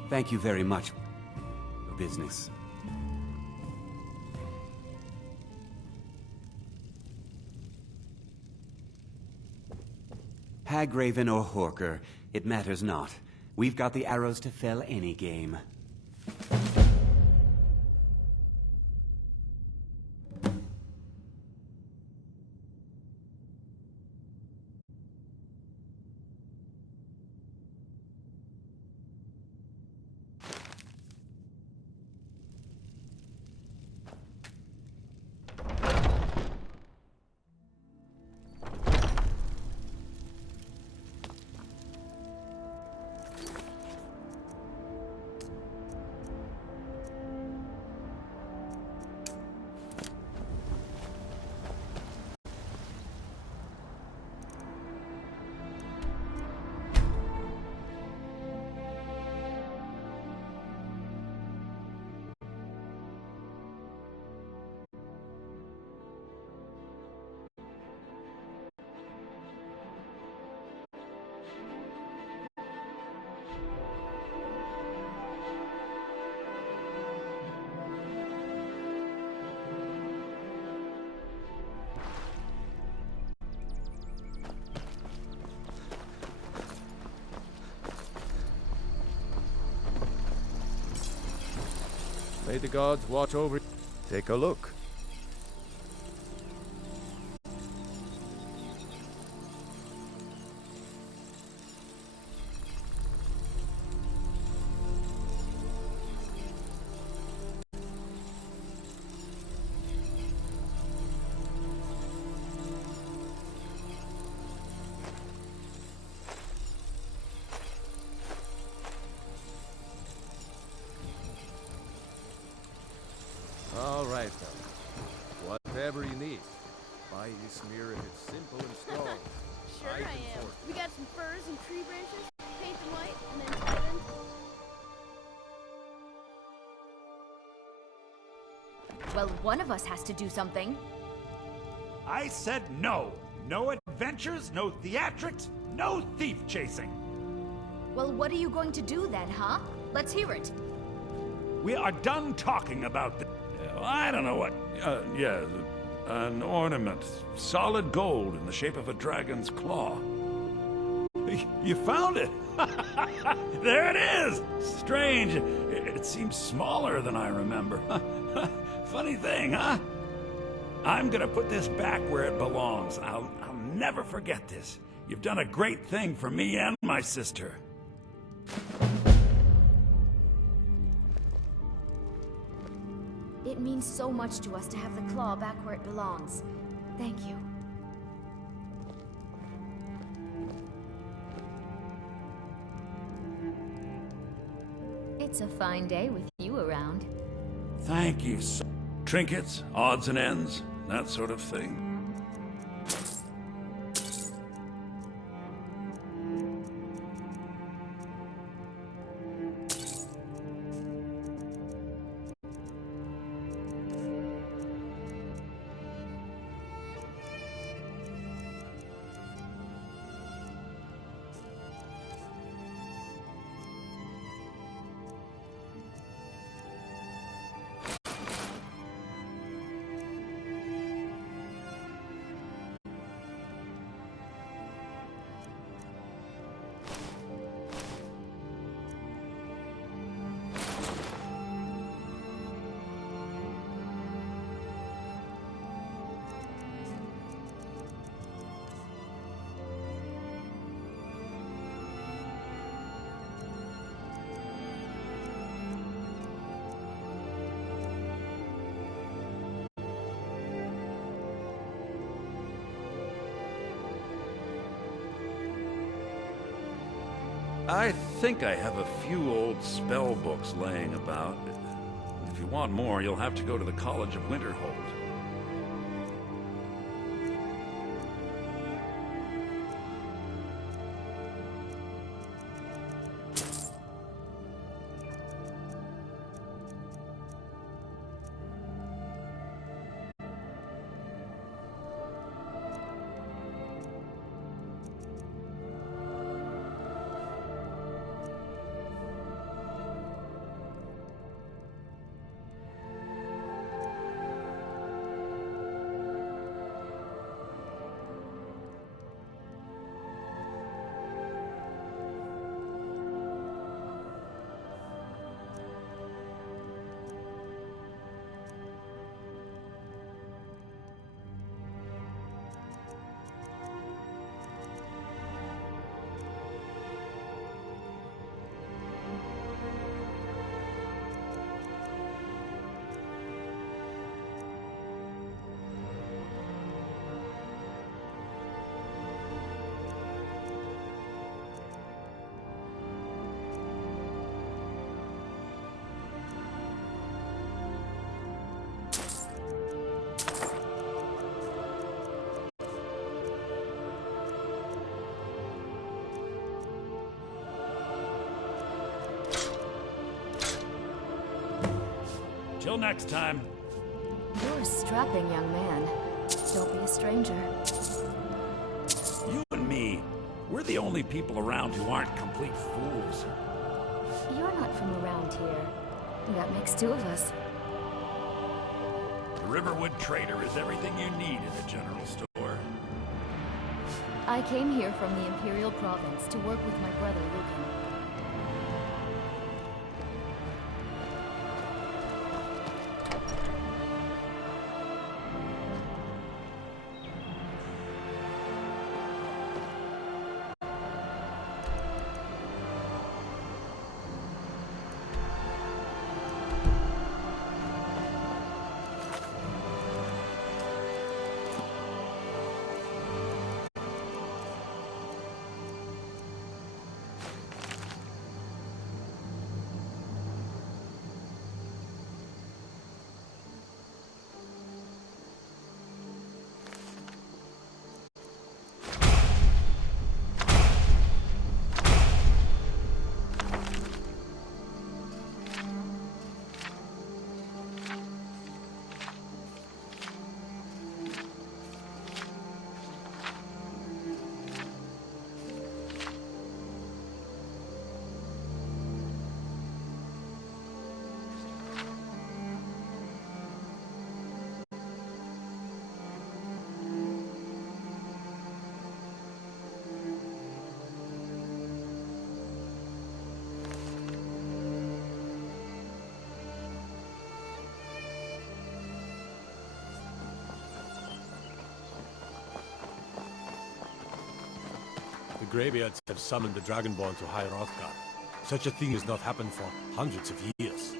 Thank you very much for business. Hagraven or Horker, it matters not. We've got the arrows to fell any game. May the gods watch over you. Take a look. All right, fellas. Whatever you need. Buy this mirror if it's simple and strong. Sure I can am. forge We got some furs and tree branches. Paint them white and then tie them. Well, one of us has to do something. I said no. No adventures, no theatrics, no thief chasing. Well, what are you going to do then, huh? Let's hear it. We are done talking about the... I don't know what... yeah, an ornament. Solid gold in the shape of a dragon's claw. You found it! There it is! Strange. It seems smaller than I remember. Funny thing, huh? I'm gonna put this back where it belongs. I'll never forget this. You've done a great thing for me and my sister. It means so much to us to have the claw back where it belongs. Thank you. It's a fine day with you around. Thank you. Trinkets, odds and ends, that sort of thing. I think I have a few old spell books laying about. If you want more, you'll have to go to the College of Winterhold. Till next time. You're a strapping young man. Don't be a stranger. You and me, we're the only people around who aren't complete fools. You're not from around here. That makes two of us. The Riverwood Trader is everything you need in a general store. I came here from the Imperial Province to work with my brother Lucan. Greybeards have summoned the Dragonborn to High Hrothgar. Such a thing has not happened for hundreds of years.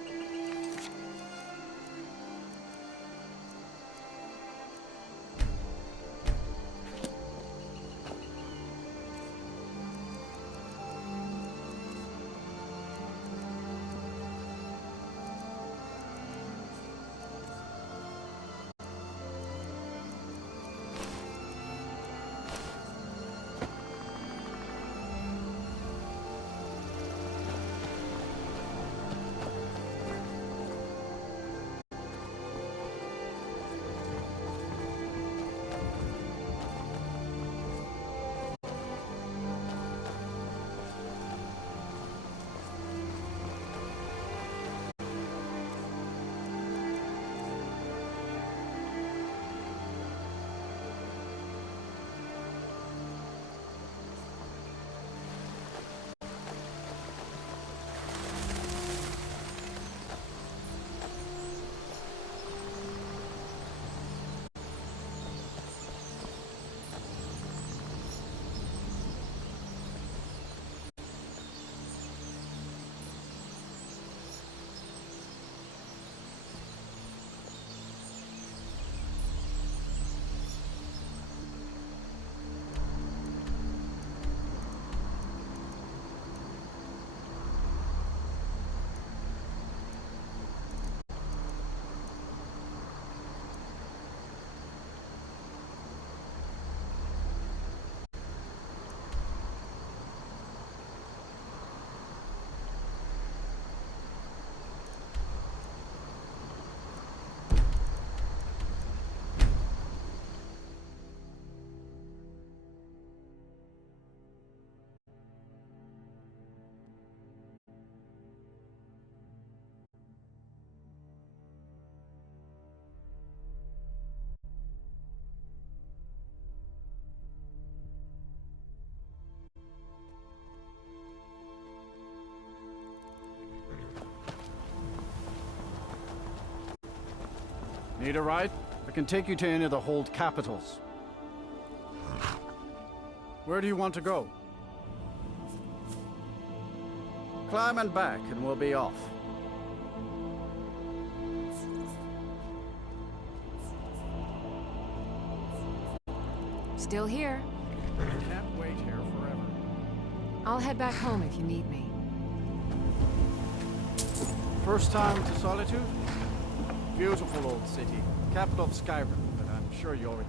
Need a ride? I can take you to any of the hold capitals. Where do you want to go? Climb and back, and we'll be off. Still here. Can't wait here forever. I'll head back home if you need me. First time to Solitude? Beautiful old city, capital of Skyrim, but I'm sure you already...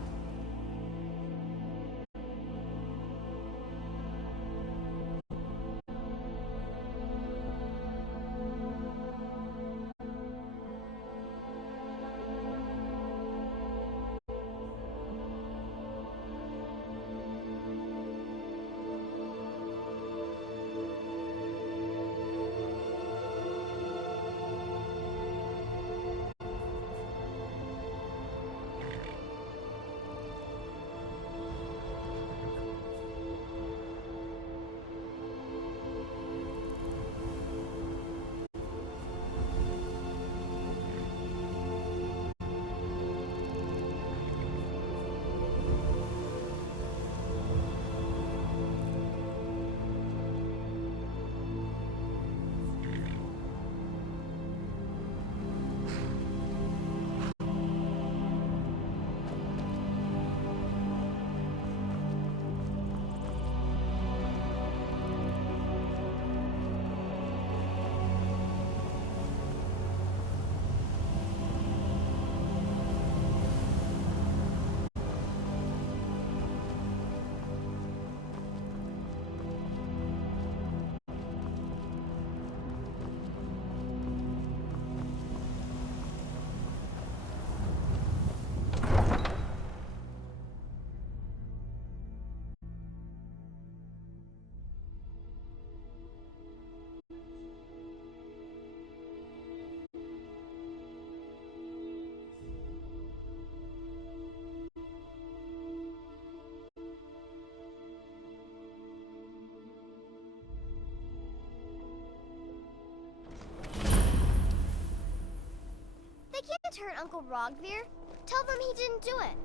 They can't hurt Uncle Rogvir. Tell them he didn't do it.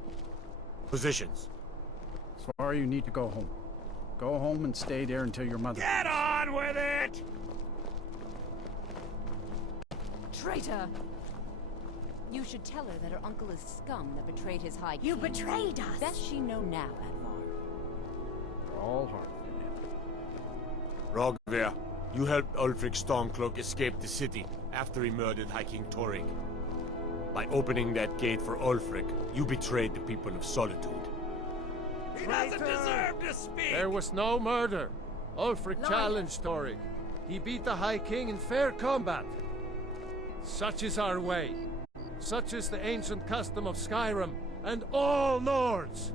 Positions. Sorry, you need to go home. Go home and stay there until your mother... Get on with it! Traitor! You should tell her that her uncle is scum that betrayed his high king. You betrayed us! Best she know now, Advar. We're all hard. Rogver, you helped Ulfric Stormcloak escape the city after he murdered High King Torrig. By opening that gate for Ulfric, you betrayed the people of Solitude. He doesn't deserve to speak! There was no murder. Ulfric Liar. challenged Torrig. He beat the High King in fair combat. Such is our way. Such is the ancient custom of Skyrim and all Nords.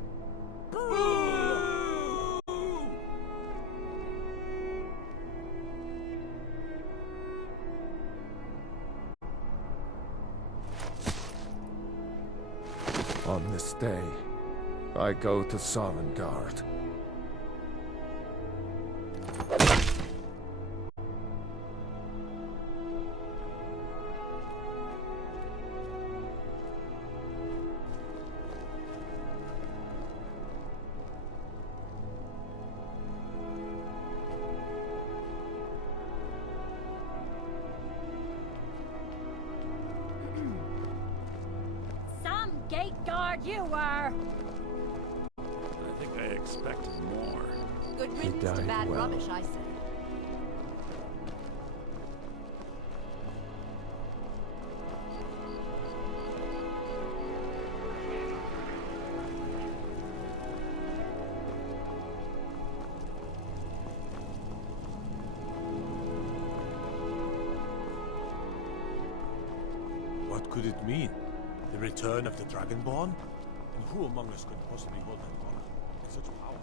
On this day, I go to Sovngarde. Some gate guard you were! I think I expected more. Good He riddance to died bad well. rubbish, I say. What could it mean? The return of the Dragonborn? And who among us could possibly hold that honor and such power?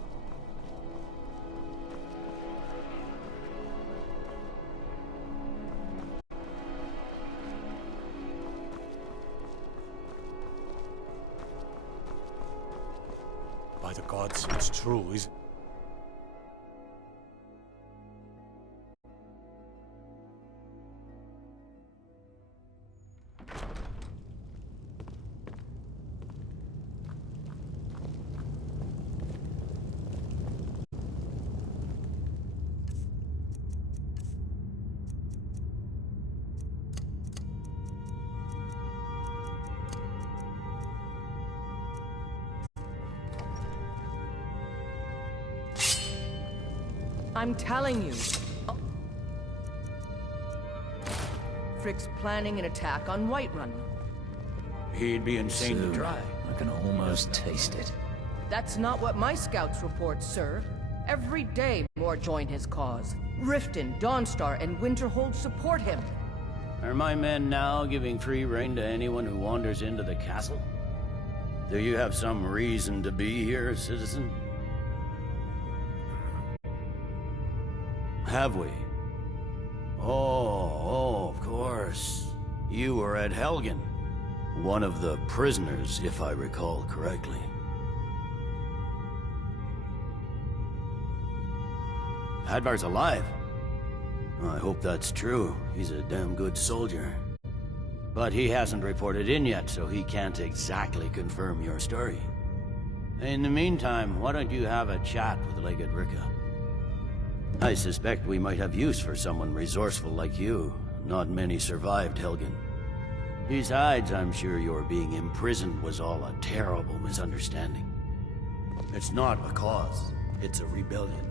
By the gods, it's true, is... I'm telling you. Frick's planning an attack on Whiterun. He'd be insane to try. I can almost taste it. That's not what my scouts report, sir. Every day more join his cause. Riften, Dawnstar, and Winterhold support him. Are my men now giving free rein to anyone who wanders into the castle? Do you have some reason to be here, citizen? Have we? Oh, of course. You were at Helgen. One of the prisoners, if I recall correctly. Hadvar's alive. I hope that's true. He's a damn good soldier. But he hasn't reported in yet, so he can't exactly confirm your story. In the meantime, why don't you have a chat with Legate Ricka? I suspect we might have use for someone resourceful like you. Not many survived Helgen. Besides, I'm sure your being imprisoned was all a terrible misunderstanding. It's not a cause, it's a rebellion.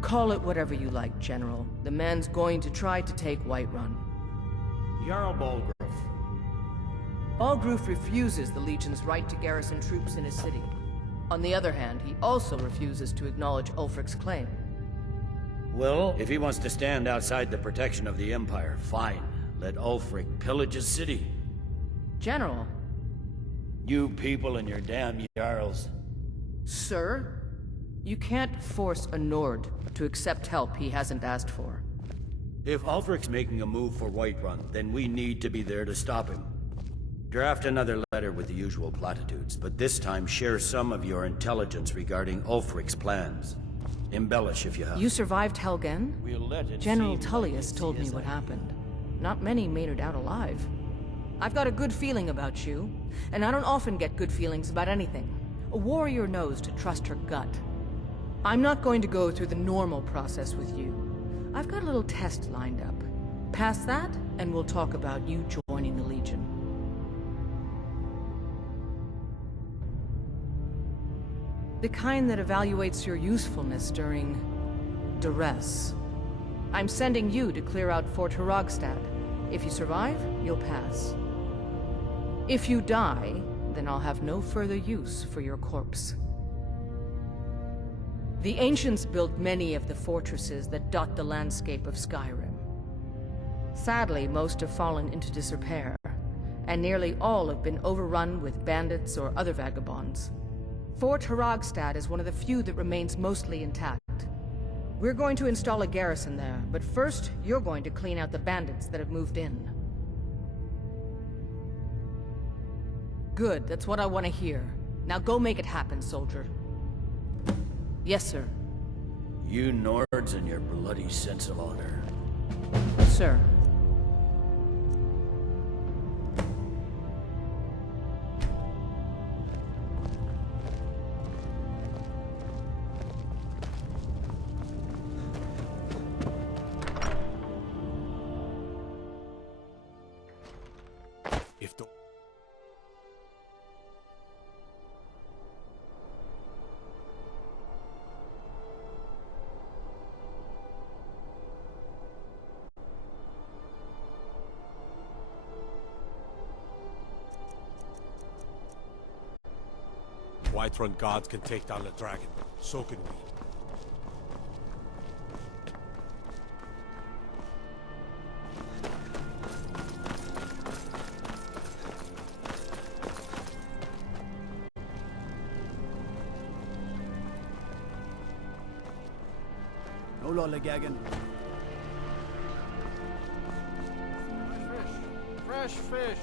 Call it whatever you like, General. The man's going to try to take Whiterun. Jarl Balgruuf. Balgruuf refuses the Legion's right to garrison troops in his city. On the other hand, he also refuses to acknowledge Ulfric's claim. Well, if he wants to stand outside the protection of the Empire, fine. Let Ulfric pillage his city. General. You people and your damn Jarls. Sir? You can't force a Nord to accept help he hasn't asked for. If Ulfric's making a move for Whiterun, then we need to be there to stop him. Draft another letter with the usual platitudes, but this time share some of your intelligence regarding Ulfric's plans. Embellish if you have. You survived Helgen? We'll let it General seem Tullius like told me what happened. Not many made it out alive. I've got a good feeling about you, and I don't often get good feelings about anything. A warrior knows to trust her gut. I'm not going to go through the normal process with you. I've got a little test lined up. Pass that, and we'll talk about you joining the Legion. The kind that evaluates your usefulness during duress. I'm sending you to clear out Fort Herogstad. If you survive, you'll pass. If you die, then I'll have no further use for your corpse. The ancients built many of the fortresses that dot the landscape of Skyrim. Sadly, most have fallen into disrepair, and nearly all have been overrun with bandits or other vagabonds. Fort Herogstad is one of the few that remains mostly intact. We're going to install a garrison there, but first, you're going to clean out the bandits that have moved in. Good, that's what I want to hear. Now go make it happen, soldier. Yes, sir. You Nords and your bloody sense of honor. Sir. If the... Whiterun guards can take down the dragon. So can we. No lollygagging. Fresh fish.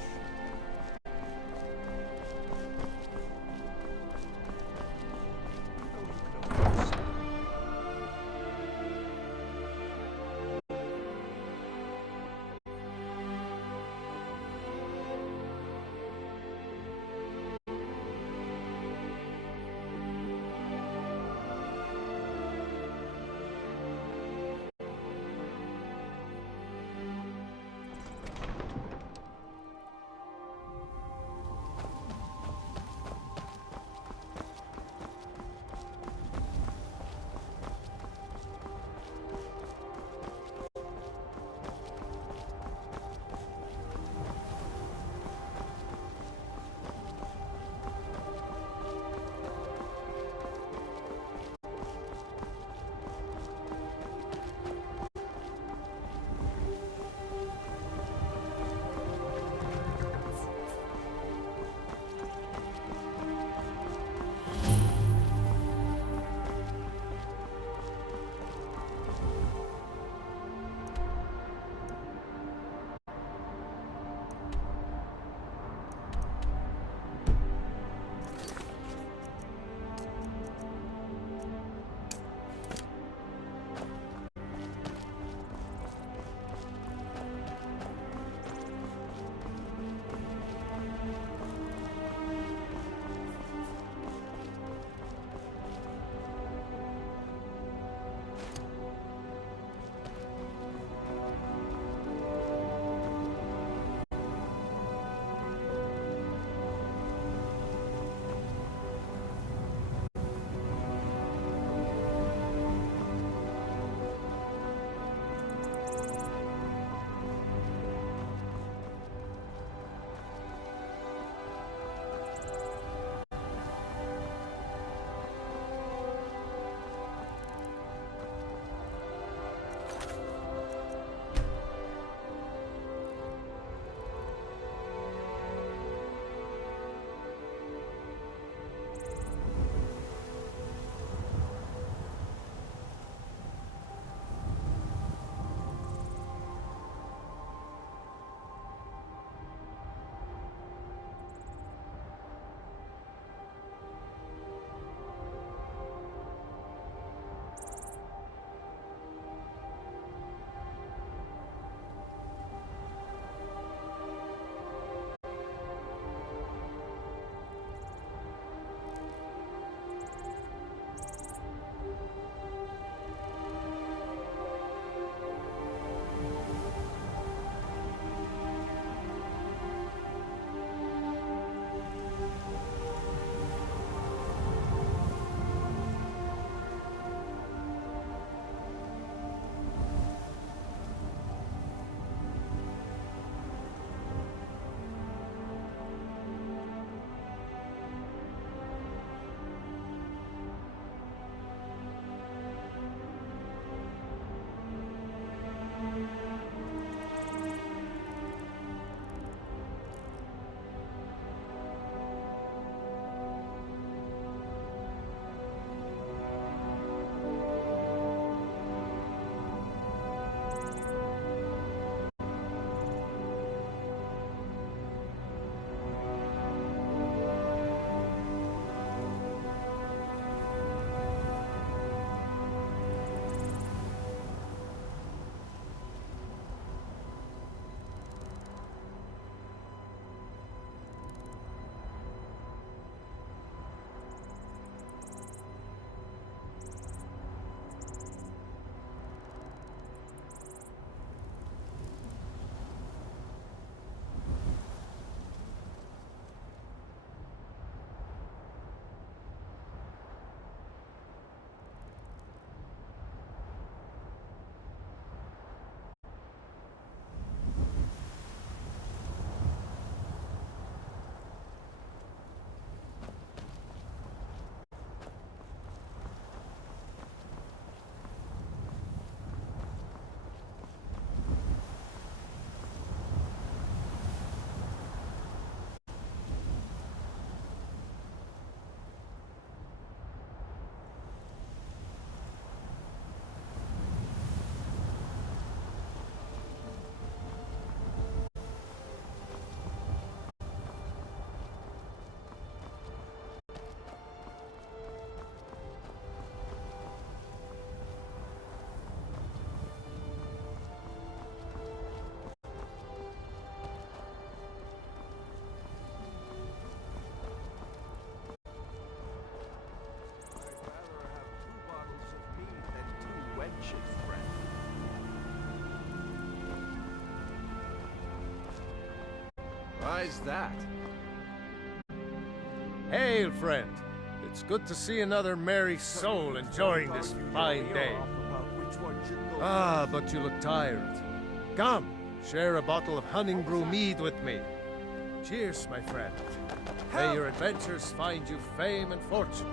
Why's that? Hail, friend. It's good to see another merry soul enjoying this fine day. Ah, but you look tired. Come, share a bottle of Hunting Brew mead with me. Cheers, my friend. May your adventures find you fame and fortune.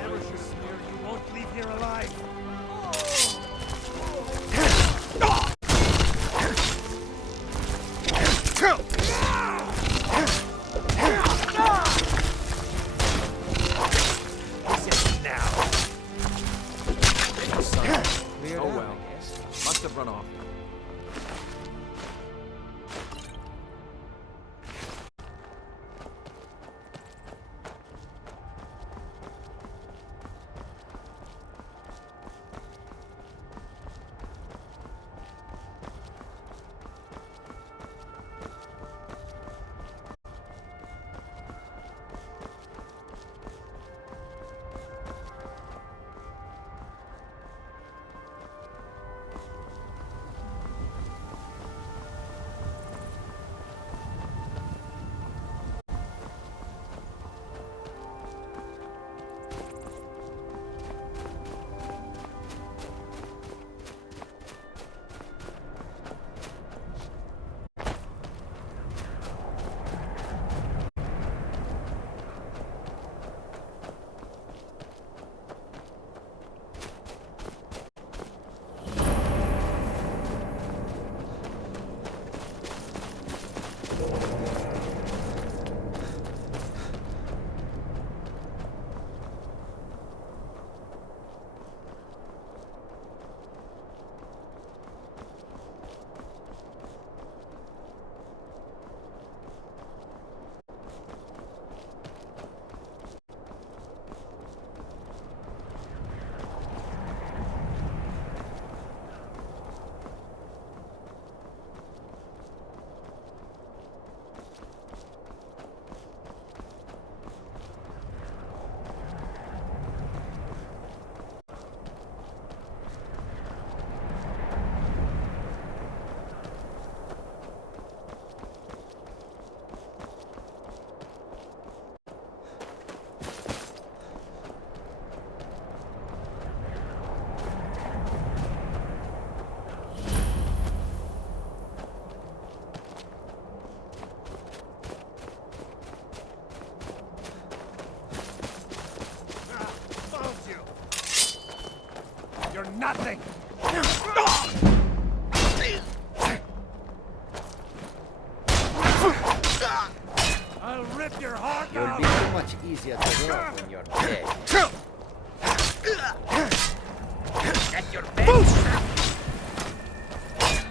Never should sneer, you won't leave here alive. Oh well. Must have run off. You're nothing! I'll rip your heart You'll out! be so much easier to rob when you're dead. Get your boots!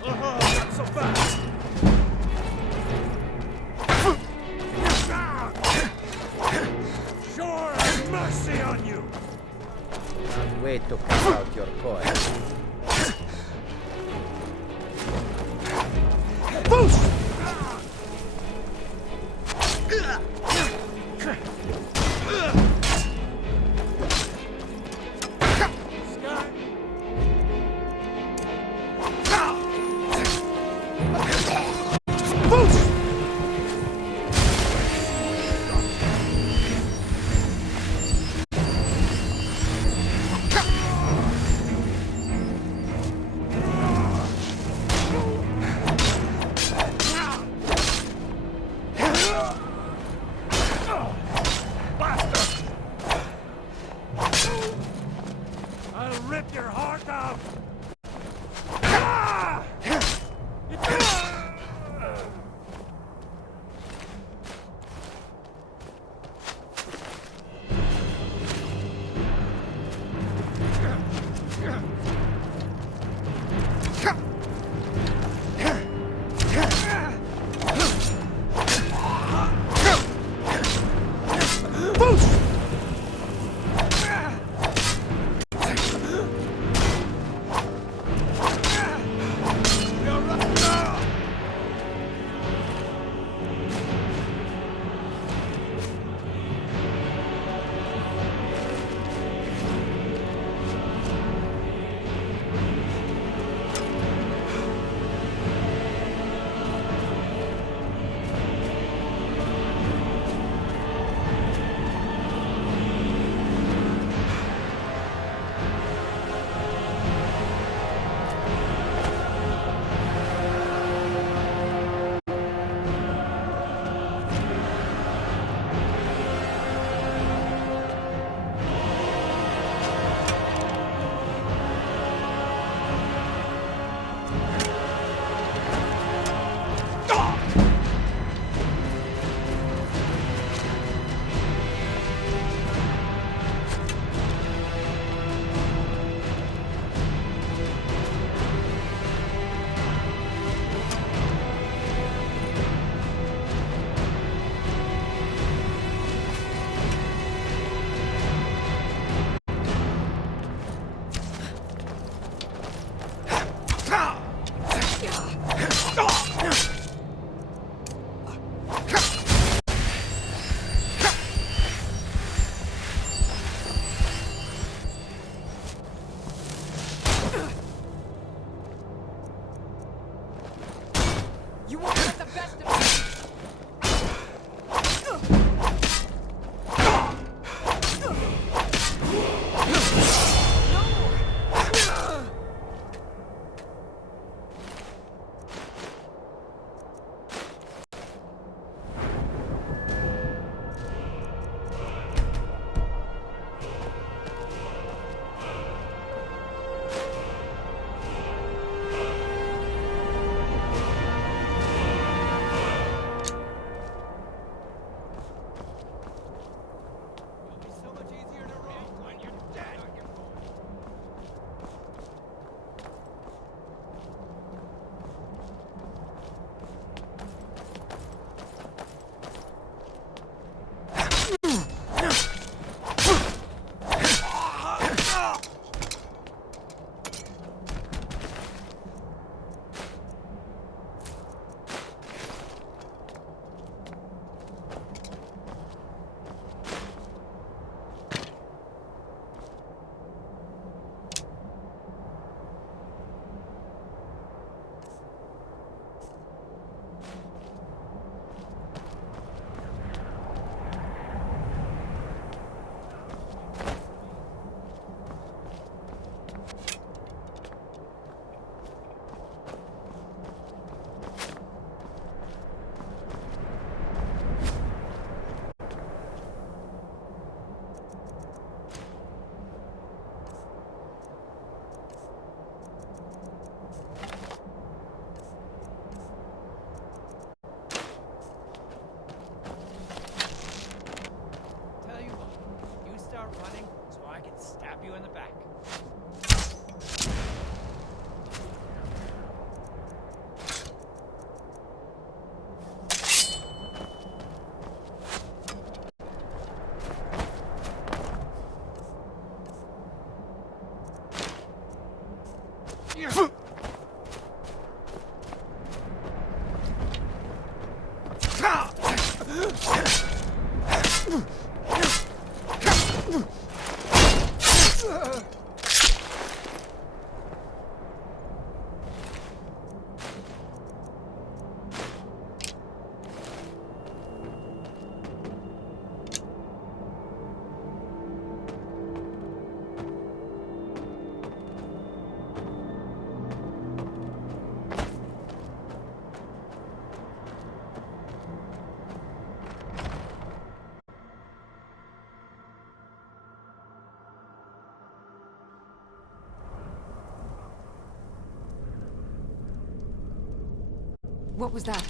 Not so fast! Sure have mercy on you! Can't wait to cut out your coil. Boost! You won't get the best of me! Running so I can stab you in the back. What was that?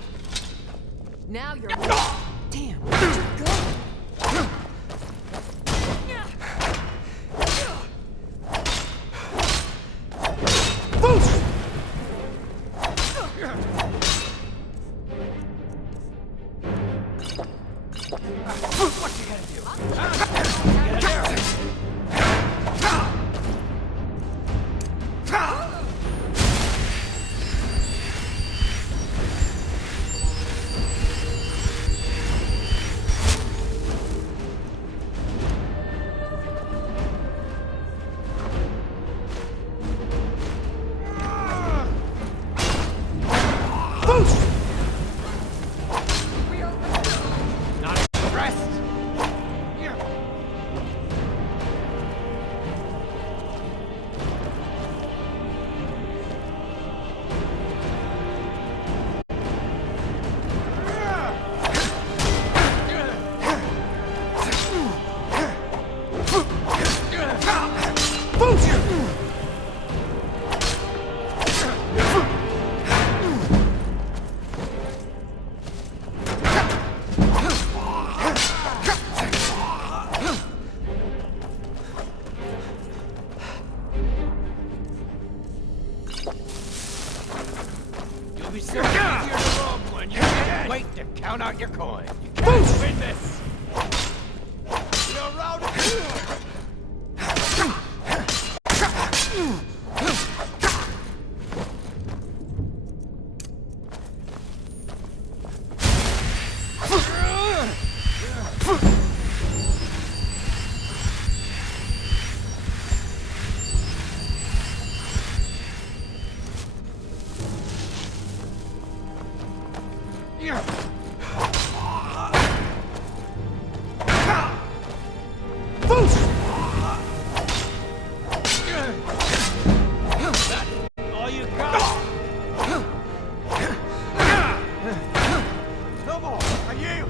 Now you're... Damn, where'd you go? What you gonna do? Get there! You'll be so easier to rob when you can't wait to count out your coin. You can't win this. You're routed. All you got? No more! Are you?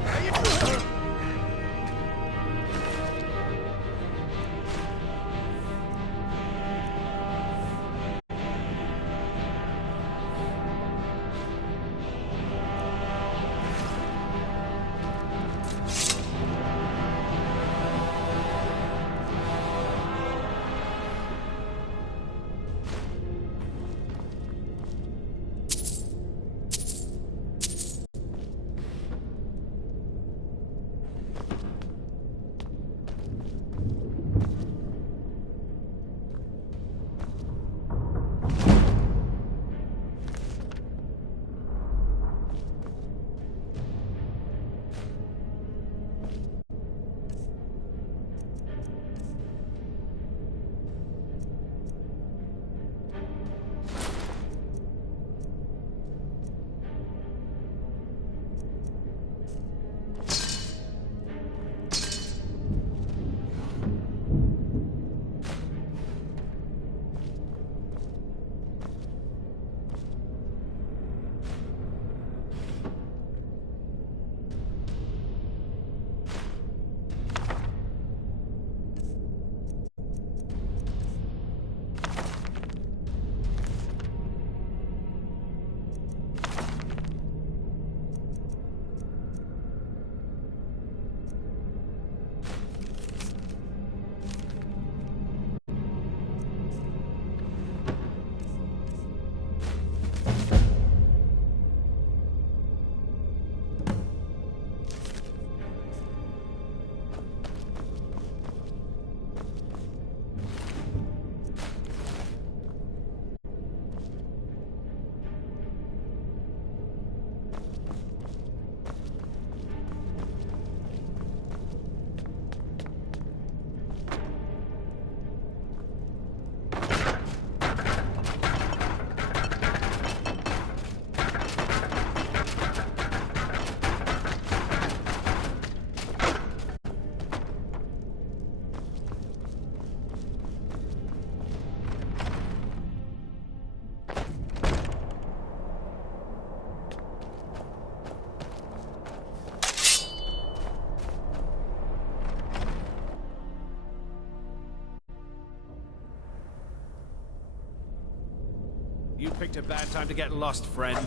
You picked a bad time to get lost, friend.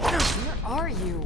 Where are you?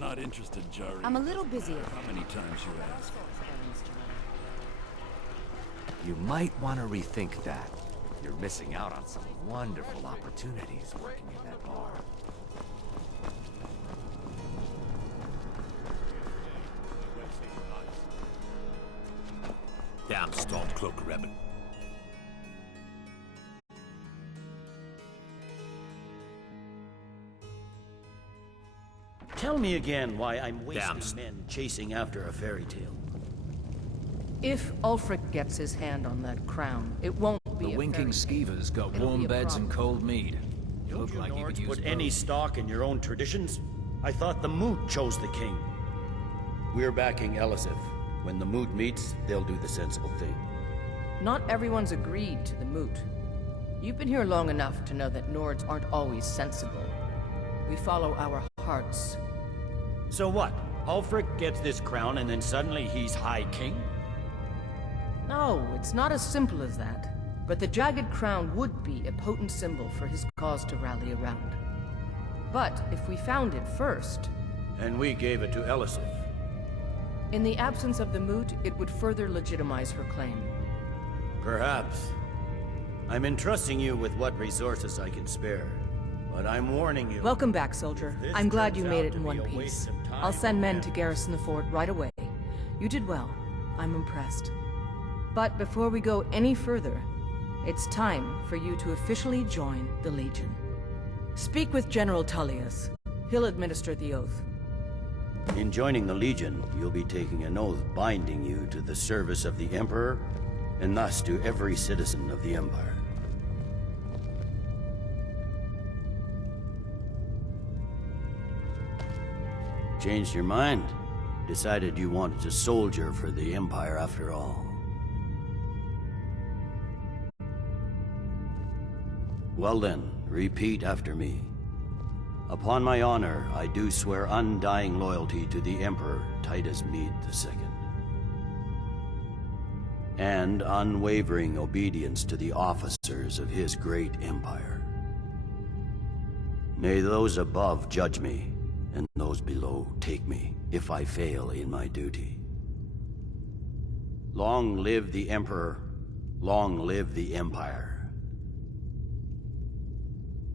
not interested, Jari. I'm a little busy at How many times you ask? You might want to rethink that. You're missing out on some wonderful opportunities working in that bar. Damn Stormcloak rebel. Tell me again why I'm wasting men chasing after a fairy tale. If Ulfric gets his hand on that crown, it won't be The a winking fairy tale. skeevers got It'll warm be a beds and problem. cold mead. Don't Look you like you could Nords use put both. any stock in your own traditions? I thought the Moot chose the king. We're backing Elisif. When the Moot meets, they'll do the sensible thing. Not everyone's agreed to the moot. You've been here long enough to know that Nords aren't always sensible. We follow our hearts. So what? Ulfric gets this crown and then suddenly he's High King? No, it's not as simple as that. But the Jagged Crown would be a potent symbol for his cause to rally around. But if we found it first... And we gave it to Elisif. In the absence of the moot, it would further legitimize her claim. Perhaps. I'm entrusting you with what resources I can spare. But I'm warning you... Welcome back, soldier. This I'm glad you turns made out it to in be one a piece. waste of time I'll send men and- to garrison the fort right away. You did well. I'm impressed. But before we go any further, it's time for you to officially join the Legion. Speak with General Tullius. He'll administer the oath. In joining the Legion, you'll be taking an oath binding you to the service of the Emperor, and thus to every citizen of the Empire. Changed your mind? Decided you wanted to soldier for the Empire after all. Well then, repeat after me. Upon my honor, I do swear undying loyalty to the Emperor Titus Mede II. And unwavering obedience to the officers of his great empire. May those above judge me, and those below take me, if I fail in my duty. Long live the Emperor, long live the Empire.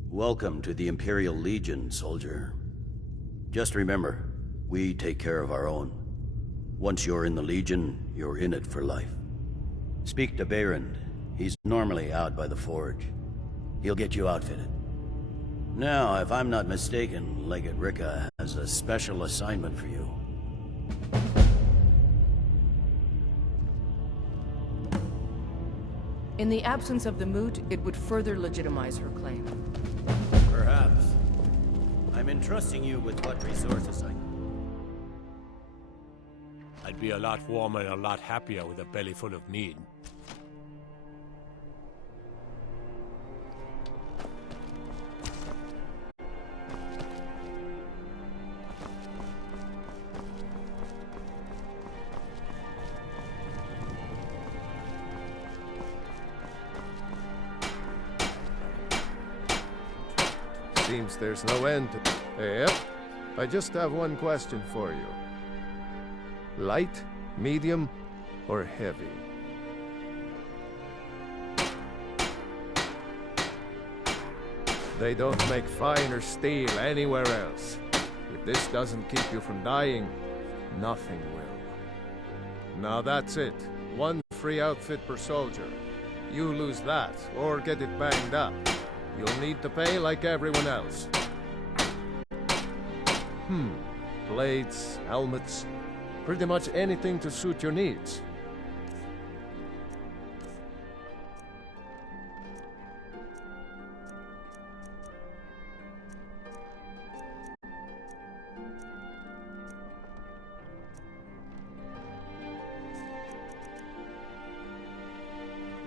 Welcome to the Imperial Legion, soldier. Just remember, we take care of our own. Once you're in the Legion, you're in it for life. Speak to Behrend. He's normally out by the forge. He'll get you outfitted. Now, if I'm not mistaken, Legate Ricka has a special assignment for you. In the absence of the moot, it would further legitimize her claim. Perhaps. I'm entrusting you with what resources I'd be a lot warmer and a lot happier with a belly full of mead. Seems there's no end to... Yep. I just have one question for you. Light, medium, or heavy? They don't make finer steel anywhere else. If this doesn't keep you from dying, nothing will. Now that's it. One free outfit per soldier. You lose that, or get it banged up. You'll need to pay like everyone else. Blades, helmets, pretty much anything to suit your needs.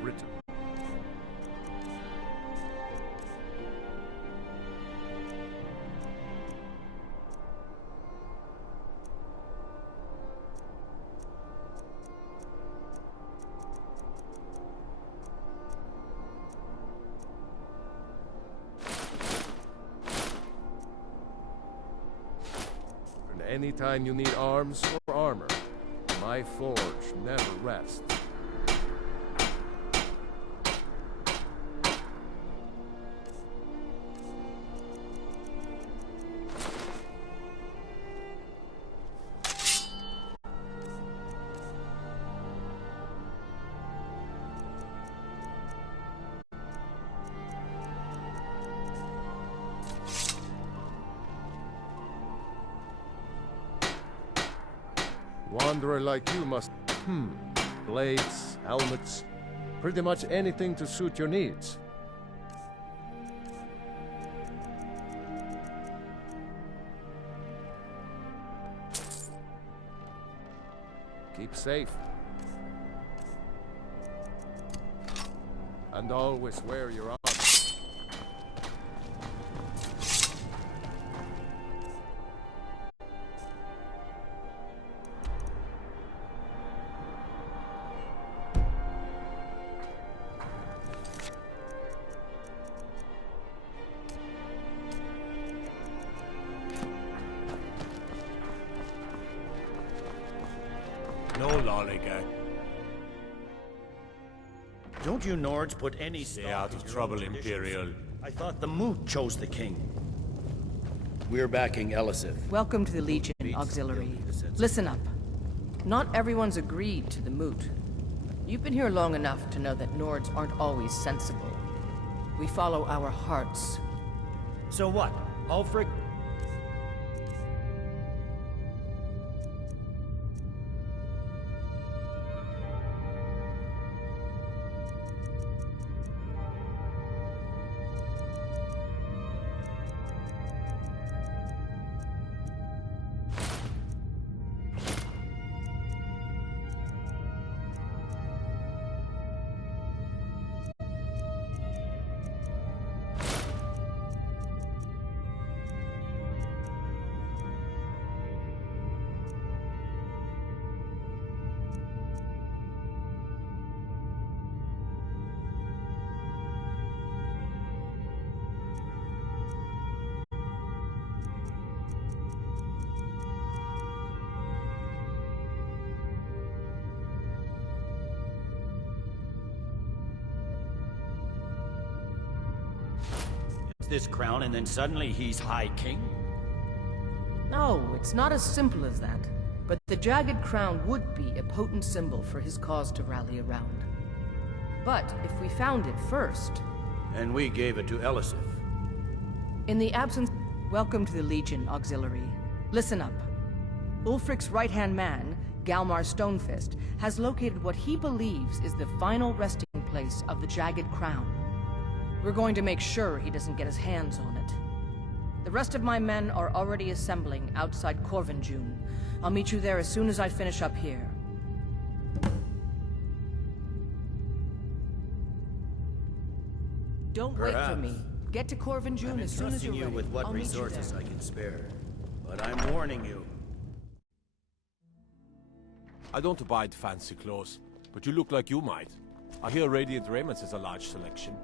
Written. Anytime you need arms or armor, my forge never rests. Wanderer like you must... Blades, helmets, pretty much anything to suit your needs. Keep safe. And always wear your armor. No lollygag. Don't you Nords put any Stay out of trouble, Imperial. I thought the Moot chose the king. We're backing Elisif. Welcome to the Legion Auxiliary. Listen up. Not everyone's agreed to the Moot. You've been here long enough to know that Nords aren't always sensible. We follow our hearts. So what? Ulfric? This crown and then suddenly he's High King? No, it's not as simple as that. But the Jagged Crown would be a potent symbol for his cause to rally around. But if we found it first... And we gave it to Elisif. In the absence... Welcome to the Legion Auxiliary. Listen up. Ulfric's right-hand man, Galmar Stonefist, has located what he believes is the final resting place of the Jagged Crown. We're going to make sure he doesn't get his hands on it. The rest of my men are already assembling outside Corvinjune. I'll meet you there as soon as I finish up here. Don't wait for me. Get to Corvinjune as soon as you're ready. I'm entrusting you with what resources I can spare. But I'm warning you. I don't abide fancy clothes, but you look like you might. I hear Radiant Raiments has a large selection.